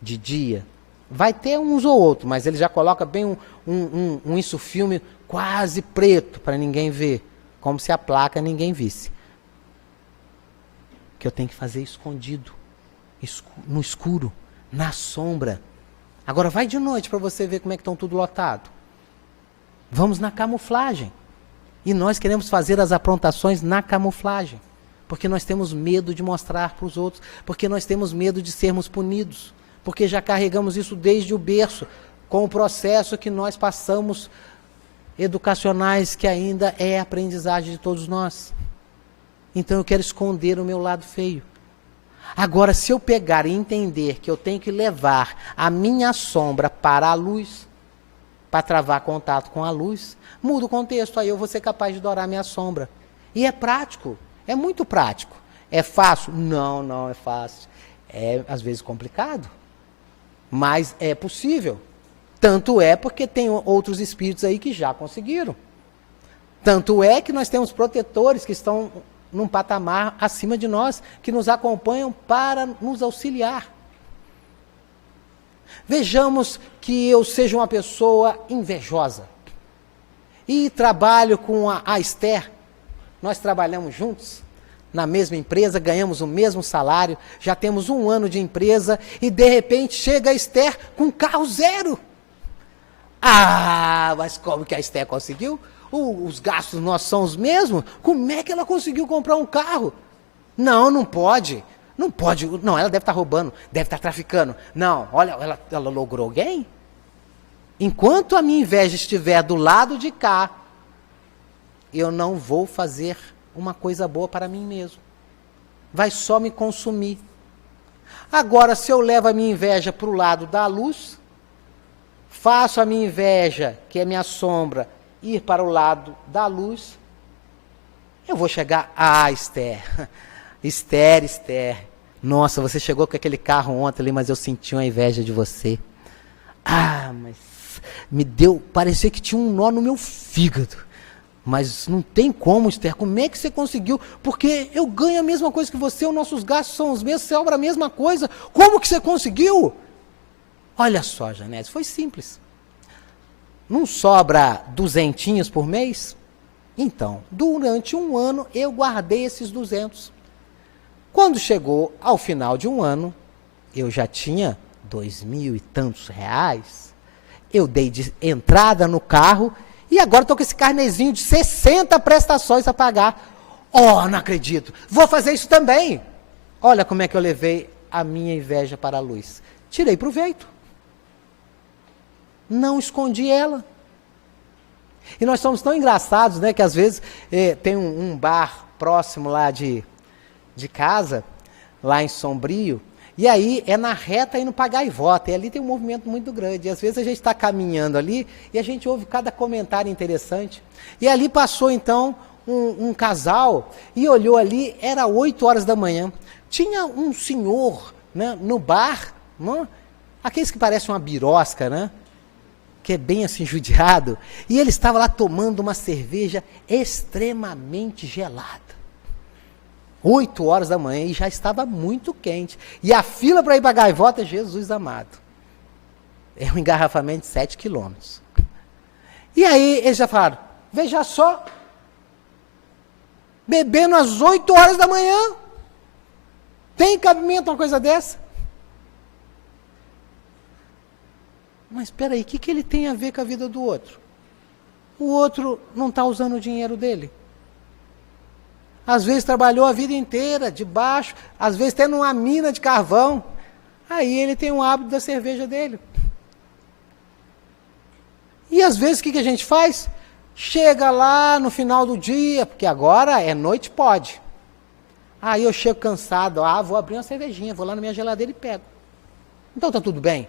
de dia? Vai ter uns ou outros, mas ele já coloca bem um insufilme quase preto, para ninguém ver, como se a placa ninguém visse. Que eu tenho que fazer escondido. No escuro, na sombra. Agora vai de noite para você ver como é que estão tudo lotado. Vamos na camuflagem. E nós queremos fazer as aprontações na camuflagem. Porque nós temos medo de mostrar para os outros. Porque nós temos medo de sermos punidos. Porque já carregamos isso desde o berço, com o processo que nós passamos, educacionais, que ainda é aprendizagem de todos nós. Então eu quero esconder o meu lado feio. Agora, se eu pegar e entender que eu tenho que levar a minha sombra para a luz, para travar contato com a luz, muda o contexto, aí eu vou ser capaz de dourar a minha sombra. E é prático, é muito prático. É fácil? Não, não é fácil. É, às vezes, complicado, mas é possível. Tanto é porque tem outros espíritos aí que já conseguiram. Tanto é que nós temos protetores que estão num patamar acima de nós, que nos acompanham para nos auxiliar. Vejamos que eu seja uma pessoa invejosa e trabalho com a Esther. Nós trabalhamos juntos na mesma empresa, ganhamos o mesmo salário, já temos 1 ano de empresa e de repente chega a Esther com carro zero. Ah, mas como que a Esther conseguiu? Os gastos nossos são os mesmos? Como é que ela conseguiu comprar um carro? Não, não pode. Não pode. Não, ela deve estar roubando, deve estar traficando. Não, olha, ela logrou alguém? Enquanto a minha inveja estiver do lado de cá, eu não vou fazer uma coisa boa para mim mesmo. Vai só me consumir. Agora, se eu levo a minha inveja para o lado da luz, faço a minha inveja, que é minha sombra, ir para o lado da luz, eu vou chegar, Esther, Esther, nossa, você chegou com aquele carro ontem ali, mas eu senti uma inveja de você. Mas me deu, parecia que tinha um nó no meu fígado, mas não tem como, Esther, como é que você conseguiu? Porque eu ganho a mesma coisa que você, os nossos gastos são os mesmos, você obra a mesma coisa, como que você conseguiu? Olha só, Janete, foi simples. Não sobra 200 por mês? Então, durante 1 ano, eu guardei esses 200. Quando chegou ao final de 1 ano, eu já tinha 2.000 e tantos reais. Eu dei de entrada no carro e agora estou com esse carnezinho de 60 prestações a pagar. Não acredito. Vou fazer isso também. Olha como é que eu levei a minha inveja para a luz. Tirei proveito. Não escondi ela. E nós somos tão engraçados, né, que às vezes tem um bar próximo lá de casa, lá em Sombrio, e aí é na reta indo para Gaivota, e ali tem um movimento muito grande. E às vezes a gente está caminhando ali e a gente ouve cada comentário interessante. E ali passou então um casal e olhou ali, era 8 horas da manhã. Tinha um senhor, né, no bar, né, aqueles que parecem uma birosca, né? Que é bem assim judiado, e ele estava lá tomando uma cerveja extremamente gelada. 8 horas da manhã e já estava muito quente. E a fila para ir para a Gaivota, Jesus amado. É um engarrafamento de 7 quilômetros. E aí eles já falaram, veja só, bebendo às 8 horas da manhã, tem cabimento uma coisa dessa? Mas espera aí, o que ele tem a ver com a vida do outro? O outro não está usando o dinheiro dele. Às vezes trabalhou a vida inteira, de baixo, às vezes tendo uma mina de carvão. Aí ele tem um hábito da cerveja dele. E às vezes o que a gente faz? Chega lá no final do dia, porque agora é noite, pode. Aí eu chego cansado, vou abrir uma cervejinha, vou lá na minha geladeira e pego. Então tá tudo bem.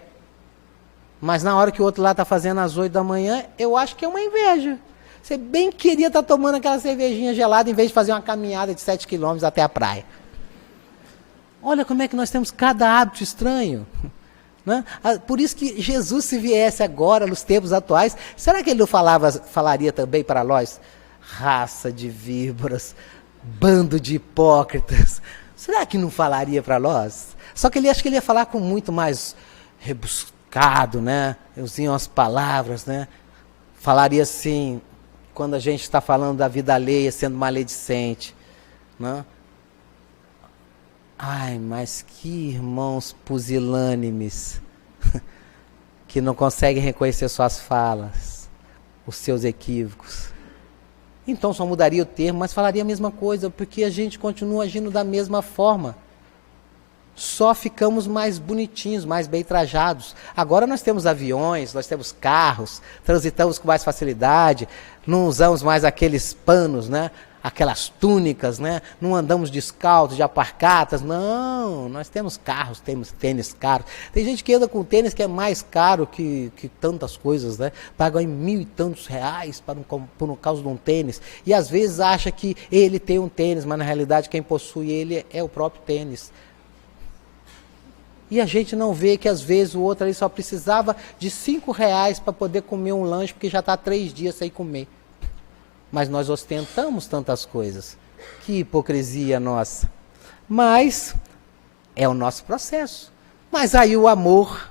Mas na hora que o outro lá está fazendo às 8 da manhã, eu acho que é uma inveja. Você bem queria estar tomando aquela cervejinha gelada em vez de fazer uma caminhada de 7 quilômetros até a praia. Olha como é que nós temos cada hábito estranho. Né? Por isso que Jesus, se viesse agora, nos tempos atuais, será que ele não falaria também para nós? Raça de víboras, bando de hipócritas. Será que não falaria para nós? Só que acho que ele ia falar com muito mais rebuscado, né? Usiam as palavras, né? Falaria assim, quando a gente está falando da vida alheia, sendo maledicente, né? Ai, mas que irmãos pusilânimes, que não conseguem reconhecer suas falas, os seus equívocos. Então só mudaria o termo, mas falaria a mesma coisa, porque a gente continua agindo da mesma forma. Só ficamos mais bonitinhos, mais bem trajados. Agora nós temos aviões, nós temos carros, transitamos com mais facilidade, não usamos mais aqueles panos, né? Aquelas túnicas, né? Não andamos descalços, de alpargatas, não, nós temos carros, temos tênis caros. Tem gente que anda com tênis que é mais caro que tantas coisas, né? Paga em 1.000 e tantos reais por causa de um tênis, e às vezes acha que ele tem um tênis, mas na realidade quem possui ele é o próprio tênis. E a gente não vê que às vezes o outro ali só precisava de 5 reais para poder comer um lanche, porque já está 3 dias sem comer. Mas nós ostentamos tantas coisas. Que hipocrisia nossa. Mas é o nosso processo. Mas aí o amor,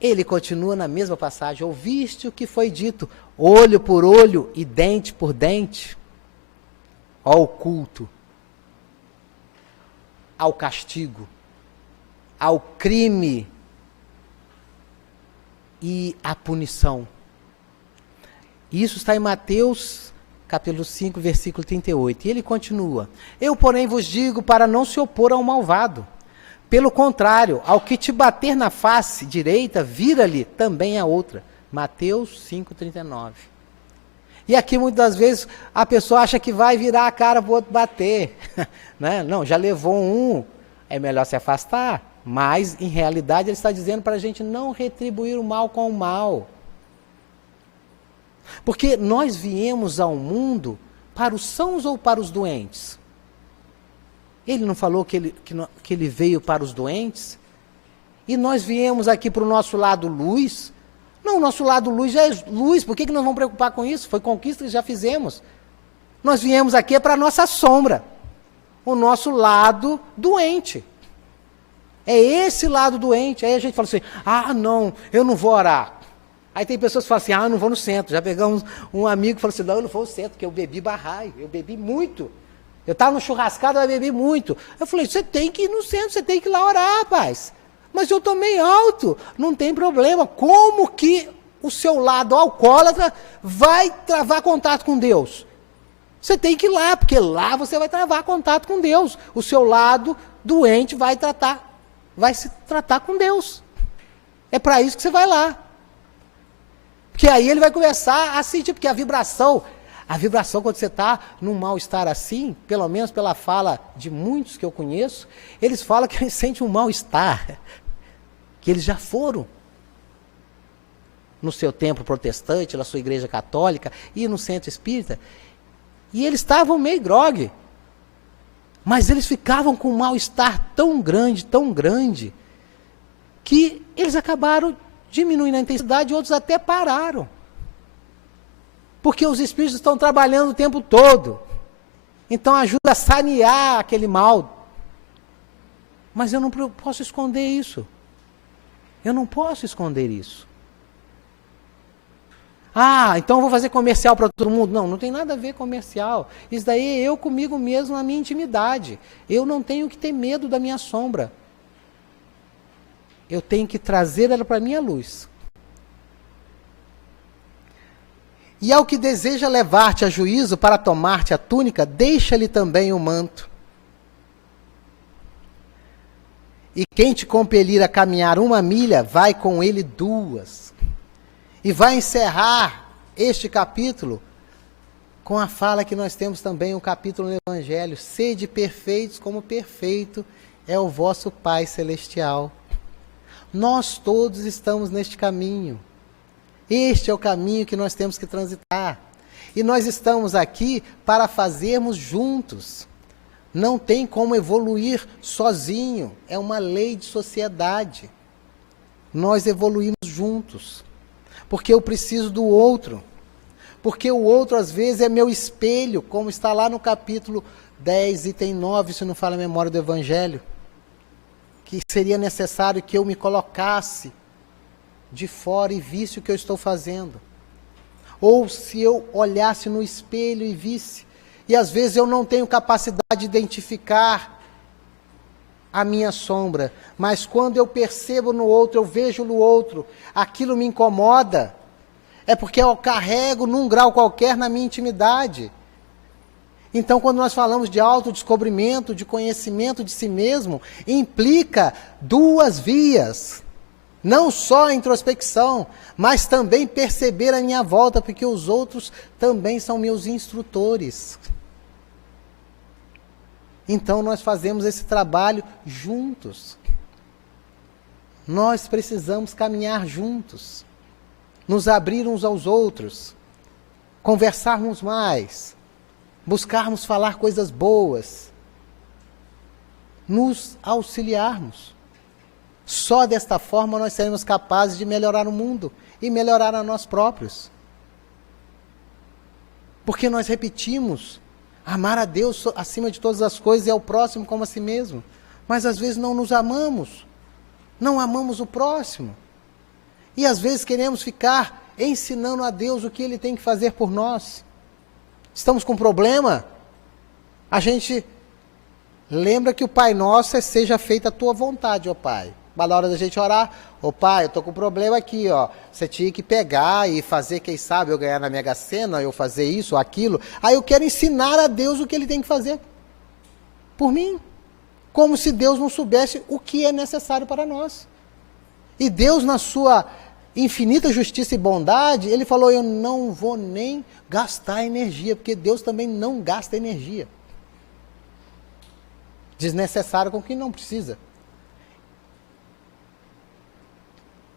ele continua na mesma passagem. Ouviste o que foi dito, olho por olho e dente por dente. Ao culto, ao castigo, ao crime e à punição. Isso está em Mateus, capítulo 5, versículo 38. E ele continua. Eu, porém, vos digo para não se opor ao malvado. Pelo contrário, ao que te bater na face direita, vira-lhe também a outra. Mateus 5, 39. E aqui, muitas vezes, a pessoa acha que vai virar a cara para o outro bater. Né? Não, já levou um, é melhor se afastar. Mas, em realidade, ele está dizendo para a gente não retribuir o mal com o mal. Porque nós viemos ao mundo para os sãos ou para os doentes? Ele não falou que ele veio para os doentes? E nós viemos aqui para o nosso lado luz? Não, o nosso lado luz já é luz, por que nós vamos preocupar com isso? Foi conquista que já fizemos. Nós viemos aqui para a nossa sombra, o nosso lado doente. É esse lado doente. Aí a gente fala assim, não, eu não vou orar. Aí tem pessoas que falam assim, eu não vou no centro. Já pegamos um amigo que falou assim, não, eu não vou no centro, porque eu bebi barrai, eu bebi muito. Eu estava no churrascado, eu bebi muito. Eu falei, você tem que ir no centro, você tem que ir lá orar, rapaz. Mas eu tomei alto, não tem problema. Como que o seu lado alcoólatra vai travar contato com Deus? Você tem que ir lá, porque lá você vai travar contato com Deus. O seu lado doente vai se tratar com Deus. É para isso que você vai lá. Porque aí ele vai começar a sentir, porque a vibração quando você está num mal-estar assim, pelo menos pela fala de muitos que eu conheço, eles falam que eles sentem um mal-estar, que eles já foram no seu templo protestante, na sua igreja católica e no centro espírita, e eles estavam meio grogue, mas eles ficavam com um mal-estar tão grande, que eles acabaram diminuindo a intensidade e outros até pararam. Porque os espíritos estão trabalhando o tempo todo. Então ajuda a sanear aquele mal. Mas eu não posso esconder isso. Eu não posso esconder isso. Então eu vou fazer comercial para todo mundo. Não tem nada a ver comercial. Isso daí é eu comigo mesmo na minha intimidade. Eu não tenho que ter medo da minha sombra. Eu tenho que trazer ela para a minha luz. E ao que deseja levar-te a juízo para tomar-te a túnica, deixa-lhe também o manto. E quem te compelir a caminhar 1 milha, vai com ele 2. E vai encerrar este capítulo com a fala que nós temos também, um capítulo no Evangelho: sede perfeitos como perfeito é o vosso Pai Celestial. Nós todos estamos neste caminho. Este é o caminho que nós temos que transitar. E nós estamos aqui para fazermos juntos. Não tem como evoluir sozinho. É uma lei de sociedade. Nós evoluímos juntos. Porque eu preciso do outro. Porque o outro, às vezes, é meu espelho, como está lá no capítulo 10, item 9, se não fala a memória do Evangelho. Que seria necessário que eu me colocasse de fora e visse o que eu estou fazendo. Ou se eu olhasse no espelho e visse. E às vezes eu não tenho capacidade de identificar a minha sombra. Mas quando eu percebo no outro, eu vejo no outro, aquilo me incomoda. É porque eu carrego num grau qualquer na minha intimidade. Então, quando nós falamos de autodescobrimento, de conhecimento de si mesmo, implica 2 vias. Não só a introspecção, mas também perceber a minha volta, porque os outros também são meus instrutores. Então, nós fazemos esse trabalho juntos. Nós precisamos caminhar juntos, nos abrir uns aos outros, conversarmos mais, buscarmos falar coisas boas, nos auxiliarmos. Só desta forma nós seremos capazes de melhorar o mundo e melhorar a nós próprios. Porque nós repetimos, amar a Deus acima de todas as coisas e ao próximo como a si mesmo. Mas às vezes não nos amamos, não amamos o próximo. E às vezes queremos ficar ensinando a Deus o que Ele tem que fazer por nós. Estamos com problema? A gente lembra que o Pai Nosso é: seja feita a tua vontade, ó Pai. Mas na hora da gente orar: ô Pai, eu estou com um problema aqui, ó. Você tinha que pegar e fazer, quem sabe, eu ganhar na Mega Sena, eu fazer isso ou aquilo. Aí eu quero ensinar a Deus o que Ele tem que fazer por mim. Como se Deus não soubesse o que é necessário para nós. E Deus, na sua infinita justiça e bondade, Ele falou: eu não vou nem gastar energia, porque Deus também não gasta energia desnecessário com quem não precisa.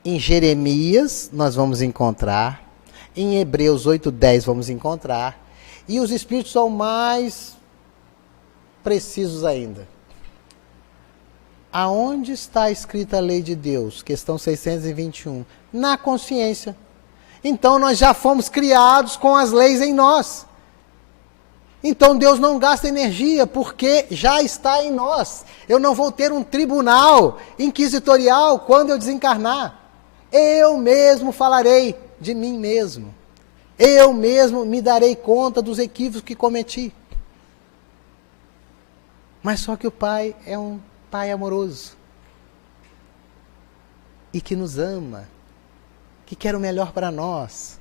Em Jeremias nós vamos encontrar, em Hebreus 8:10 vamos encontrar, e os Espíritos são mais precisos ainda. Aonde está escrita a lei de Deus? Questão 621. Na consciência. Então nós já fomos criados com as leis em nós. Então Deus não gasta energia, porque já está em nós. Eu não vou ter um tribunal inquisitorial quando eu desencarnar. Eu mesmo falarei de mim mesmo. Eu mesmo me darei conta dos equívocos que cometi. Mas só que o Pai é um Pai amoroso. E que nos ama. Que quer o melhor para nós.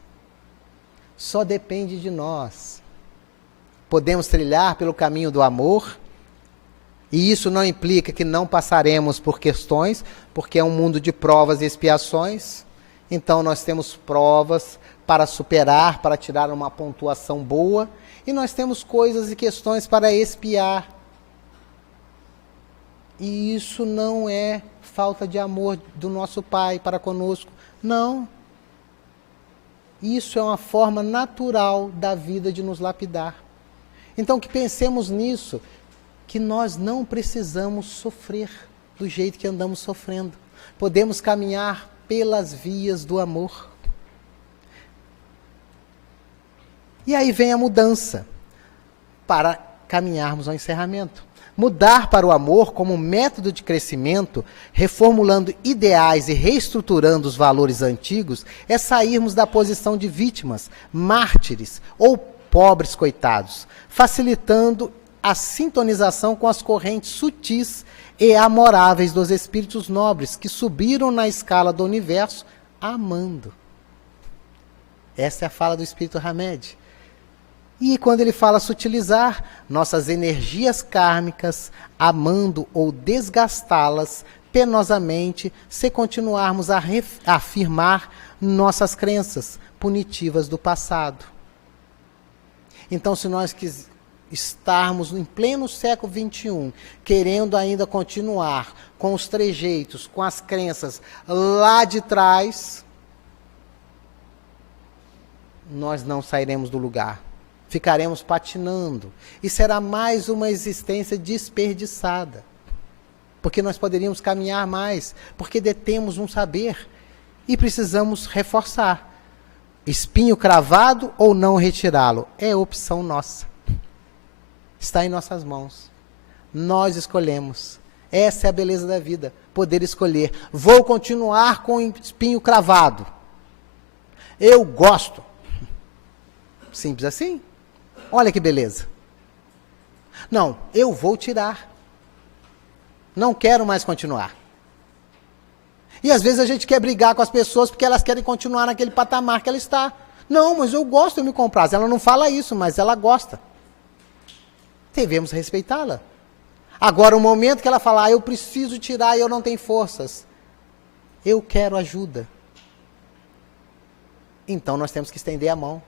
Só depende de nós. Podemos trilhar pelo caminho do amor. E isso não implica que não passaremos por questões, porque é um mundo de provas e expiações. Então nós temos provas para superar, para tirar uma pontuação boa, e nós temos coisas e questões para expiar. E isso não é falta de amor do nosso Pai para conosco. Não. Isso é uma forma natural da vida de nos lapidar. Então que pensemos nisso, que nós não precisamos sofrer do jeito que andamos sofrendo. Podemos caminhar pelas vias do amor. E aí vem a mudança para caminharmos ao encerramento. Mudar para o amor como método de crescimento, reformulando ideais e reestruturando os valores antigos, é sairmos da posição de vítimas, mártires ou pobres coitados, facilitando a sintonização com as correntes sutis e amoráveis dos espíritos nobres que subiram na escala do universo amando. Essa é a fala do Espírito Hamed. E quando ele fala sutilizar, nossas energias kármicas, amando ou desgastá-las penosamente, se continuarmos a afirmar nossas crenças punitivas do passado. Então, se nós estarmos em pleno século XXI, querendo ainda continuar com os trejeitos, com as crenças lá de trás, nós não sairemos do lugar. Ficaremos patinando. E será mais uma existência desperdiçada. Porque nós poderíamos caminhar mais. Porque detemos um saber. E precisamos reforçar. Espinho cravado ou não retirá-lo. É opção nossa. Está em nossas mãos. Nós escolhemos. Essa é a beleza da vida. Poder escolher. Vou continuar com o espinho cravado. Eu gosto. Simples assim. Olha que beleza. Não, eu vou tirar. Não quero mais continuar. E às vezes a gente quer brigar com as pessoas porque elas querem continuar naquele patamar que ela está. Não, mas eu gosto de me comprar. Ela não fala isso, mas ela gosta. Devemos respeitá-la. Agora, o momento que ela falar, eu preciso tirar e eu não tenho forças. Eu quero ajuda. Então nós temos que estender a mão.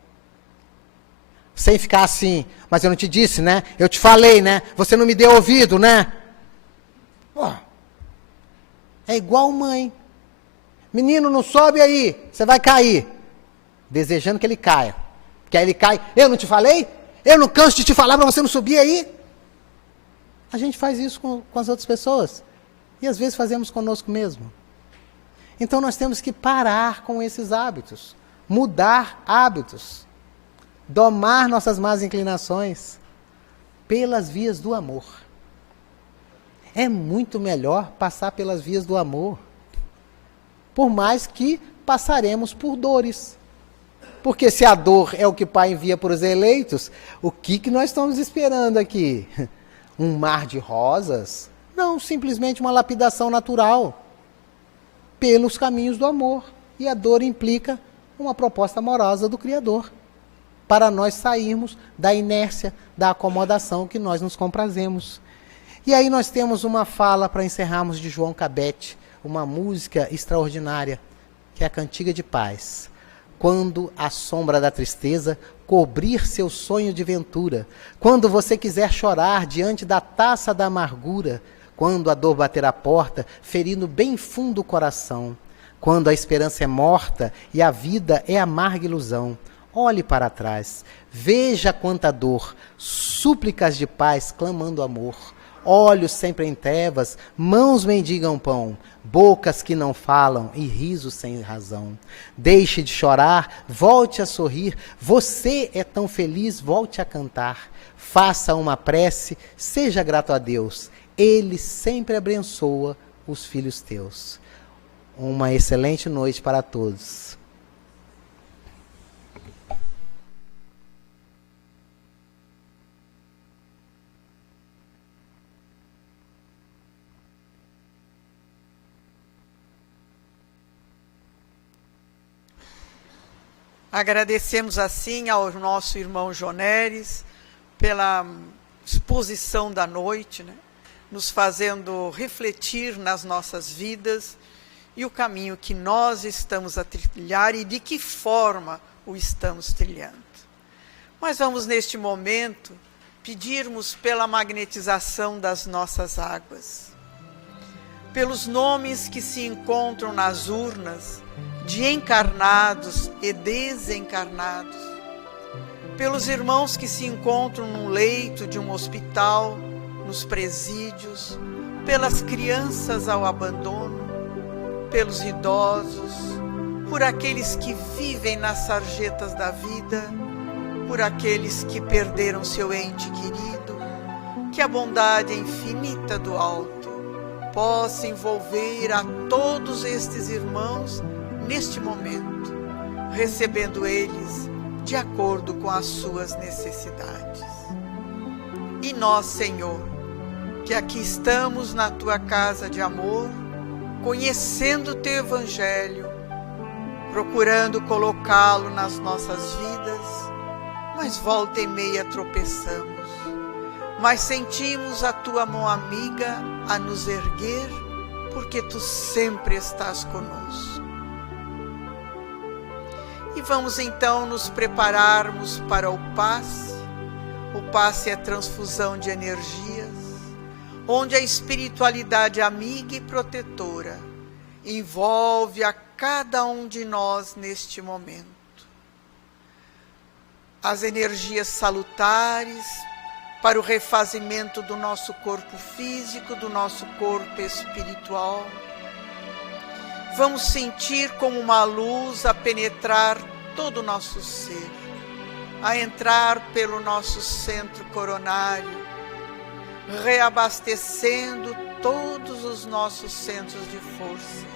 Sem ficar assim, mas eu não te disse, né? Eu te falei, né? Você não me deu ouvido, né? Oh, é igual mãe. Menino, não sobe aí, você vai cair. Desejando que ele caia. Que aí ele cai. Eu não te falei? Eu não canso de te falar para você não subir aí? A gente faz isso com as outras pessoas. E às vezes fazemos conosco mesmo. Então nós temos que parar com esses hábitos. Mudar hábitos. Domar nossas más inclinações pelas vias do amor. É muito melhor passar pelas vias do amor. Por mais que passaremos por dores. Porque se a dor é o que o Pai envia para os eleitos, o que nós estamos esperando aqui? Um mar de rosas? Não, simplesmente uma lapidação natural. Pelos caminhos do amor. E a dor implica uma proposta amorosa do Criador. Para nós sairmos da inércia, da acomodação que nós nos comprazemos. E aí nós temos uma fala para encerrarmos de João Cabete, uma música extraordinária, que é a Cantiga de Paz. Quando a sombra da tristeza cobrir seu sonho de ventura, quando você quiser chorar diante da taça da amargura, quando a dor bater a porta, ferindo bem fundo o coração, quando a esperança é morta e a vida é amarga ilusão, olhe para trás, veja quanta dor, súplicas de paz clamando amor, olhos sempre em trevas, mãos mendigam pão, bocas que não falam e risos sem razão. Deixe de chorar, volte a sorrir, você é tão feliz, volte a cantar. Faça uma prece, seja grato a Deus, Ele sempre abençoa os filhos teus. Uma excelente noite para todos. Agradecemos assim ao nosso irmão Joneres pela exposição da noite, né? Nos fazendo refletir nas nossas vidas e o caminho que nós estamos a trilhar e de que forma o estamos trilhando. Mas vamos neste momento pedirmos pela magnetização das nossas águas, pelos nomes que se encontram nas urnas, de encarnados e desencarnados, pelos irmãos que se encontram num leito de um hospital, nos presídios, pelas crianças ao abandono, pelos idosos, por aqueles que vivem nas sarjetas da vida, por aqueles que perderam seu ente querido, que a bondade infinita do alto possa envolver a todos estes irmãos neste momento, recebendo eles de acordo com as suas necessidades. E nós, Senhor, que aqui estamos na Tua casa de amor, conhecendo o Teu Evangelho, procurando colocá-lo nas nossas vidas, mas volta e meia tropeçamos. Mas sentimos a Tua mão amiga a nos erguer, porque Tu sempre estás conosco. E vamos então nos prepararmos para o passe. O passe é transfusão de energias, onde a espiritualidade amiga e protetora envolve a cada um de nós neste momento. As energias salutares para o refazimento do nosso corpo físico, do nosso corpo espiritual. Vamos sentir como uma luz a penetrar todo o nosso ser, a entrar pelo nosso centro coronário, reabastecendo todos os nossos centros de força.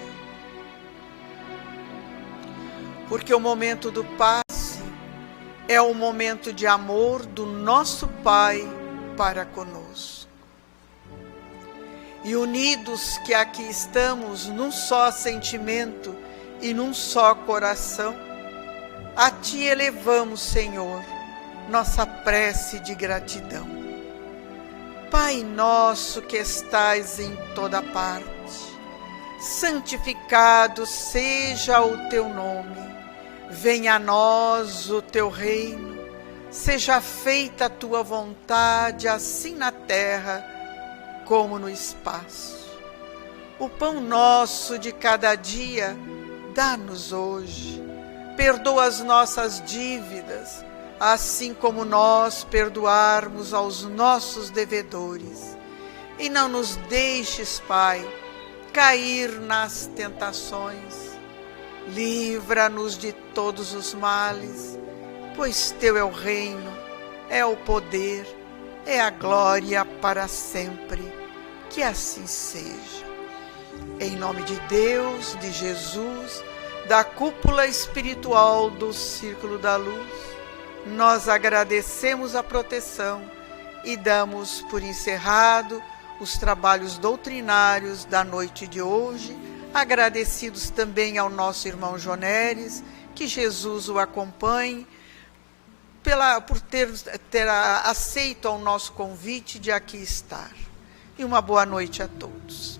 Porque o momento do passe é o momento de amor do nosso Pai para conosco. E unidos que aqui estamos num só sentimento e num só coração, a Ti elevamos, Senhor, nossa prece de gratidão. Pai nosso que estais em toda parte, santificado seja o Teu nome. Venha a nós o Teu reino, seja feita a Tua vontade, assim na terra como no espaço. O pão nosso de cada dia, dá-nos hoje. Perdoa as nossas dívidas, assim como nós perdoarmos aos nossos devedores. E não nos deixes, Pai, cair nas tentações. Livra-nos de todos os males, pois Teu é o reino, é o poder, é a glória para sempre. Que assim seja. Em nome de Deus, de Jesus, da cúpula espiritual do Círculo da Luz, nós agradecemos a proteção e damos por encerrado os trabalhos doutrinários da noite de hoje, agradecidos também ao nosso irmão Joneres, que Jesus o acompanhe, por ter aceito ao nosso convite de aqui estar. E uma boa noite a todos.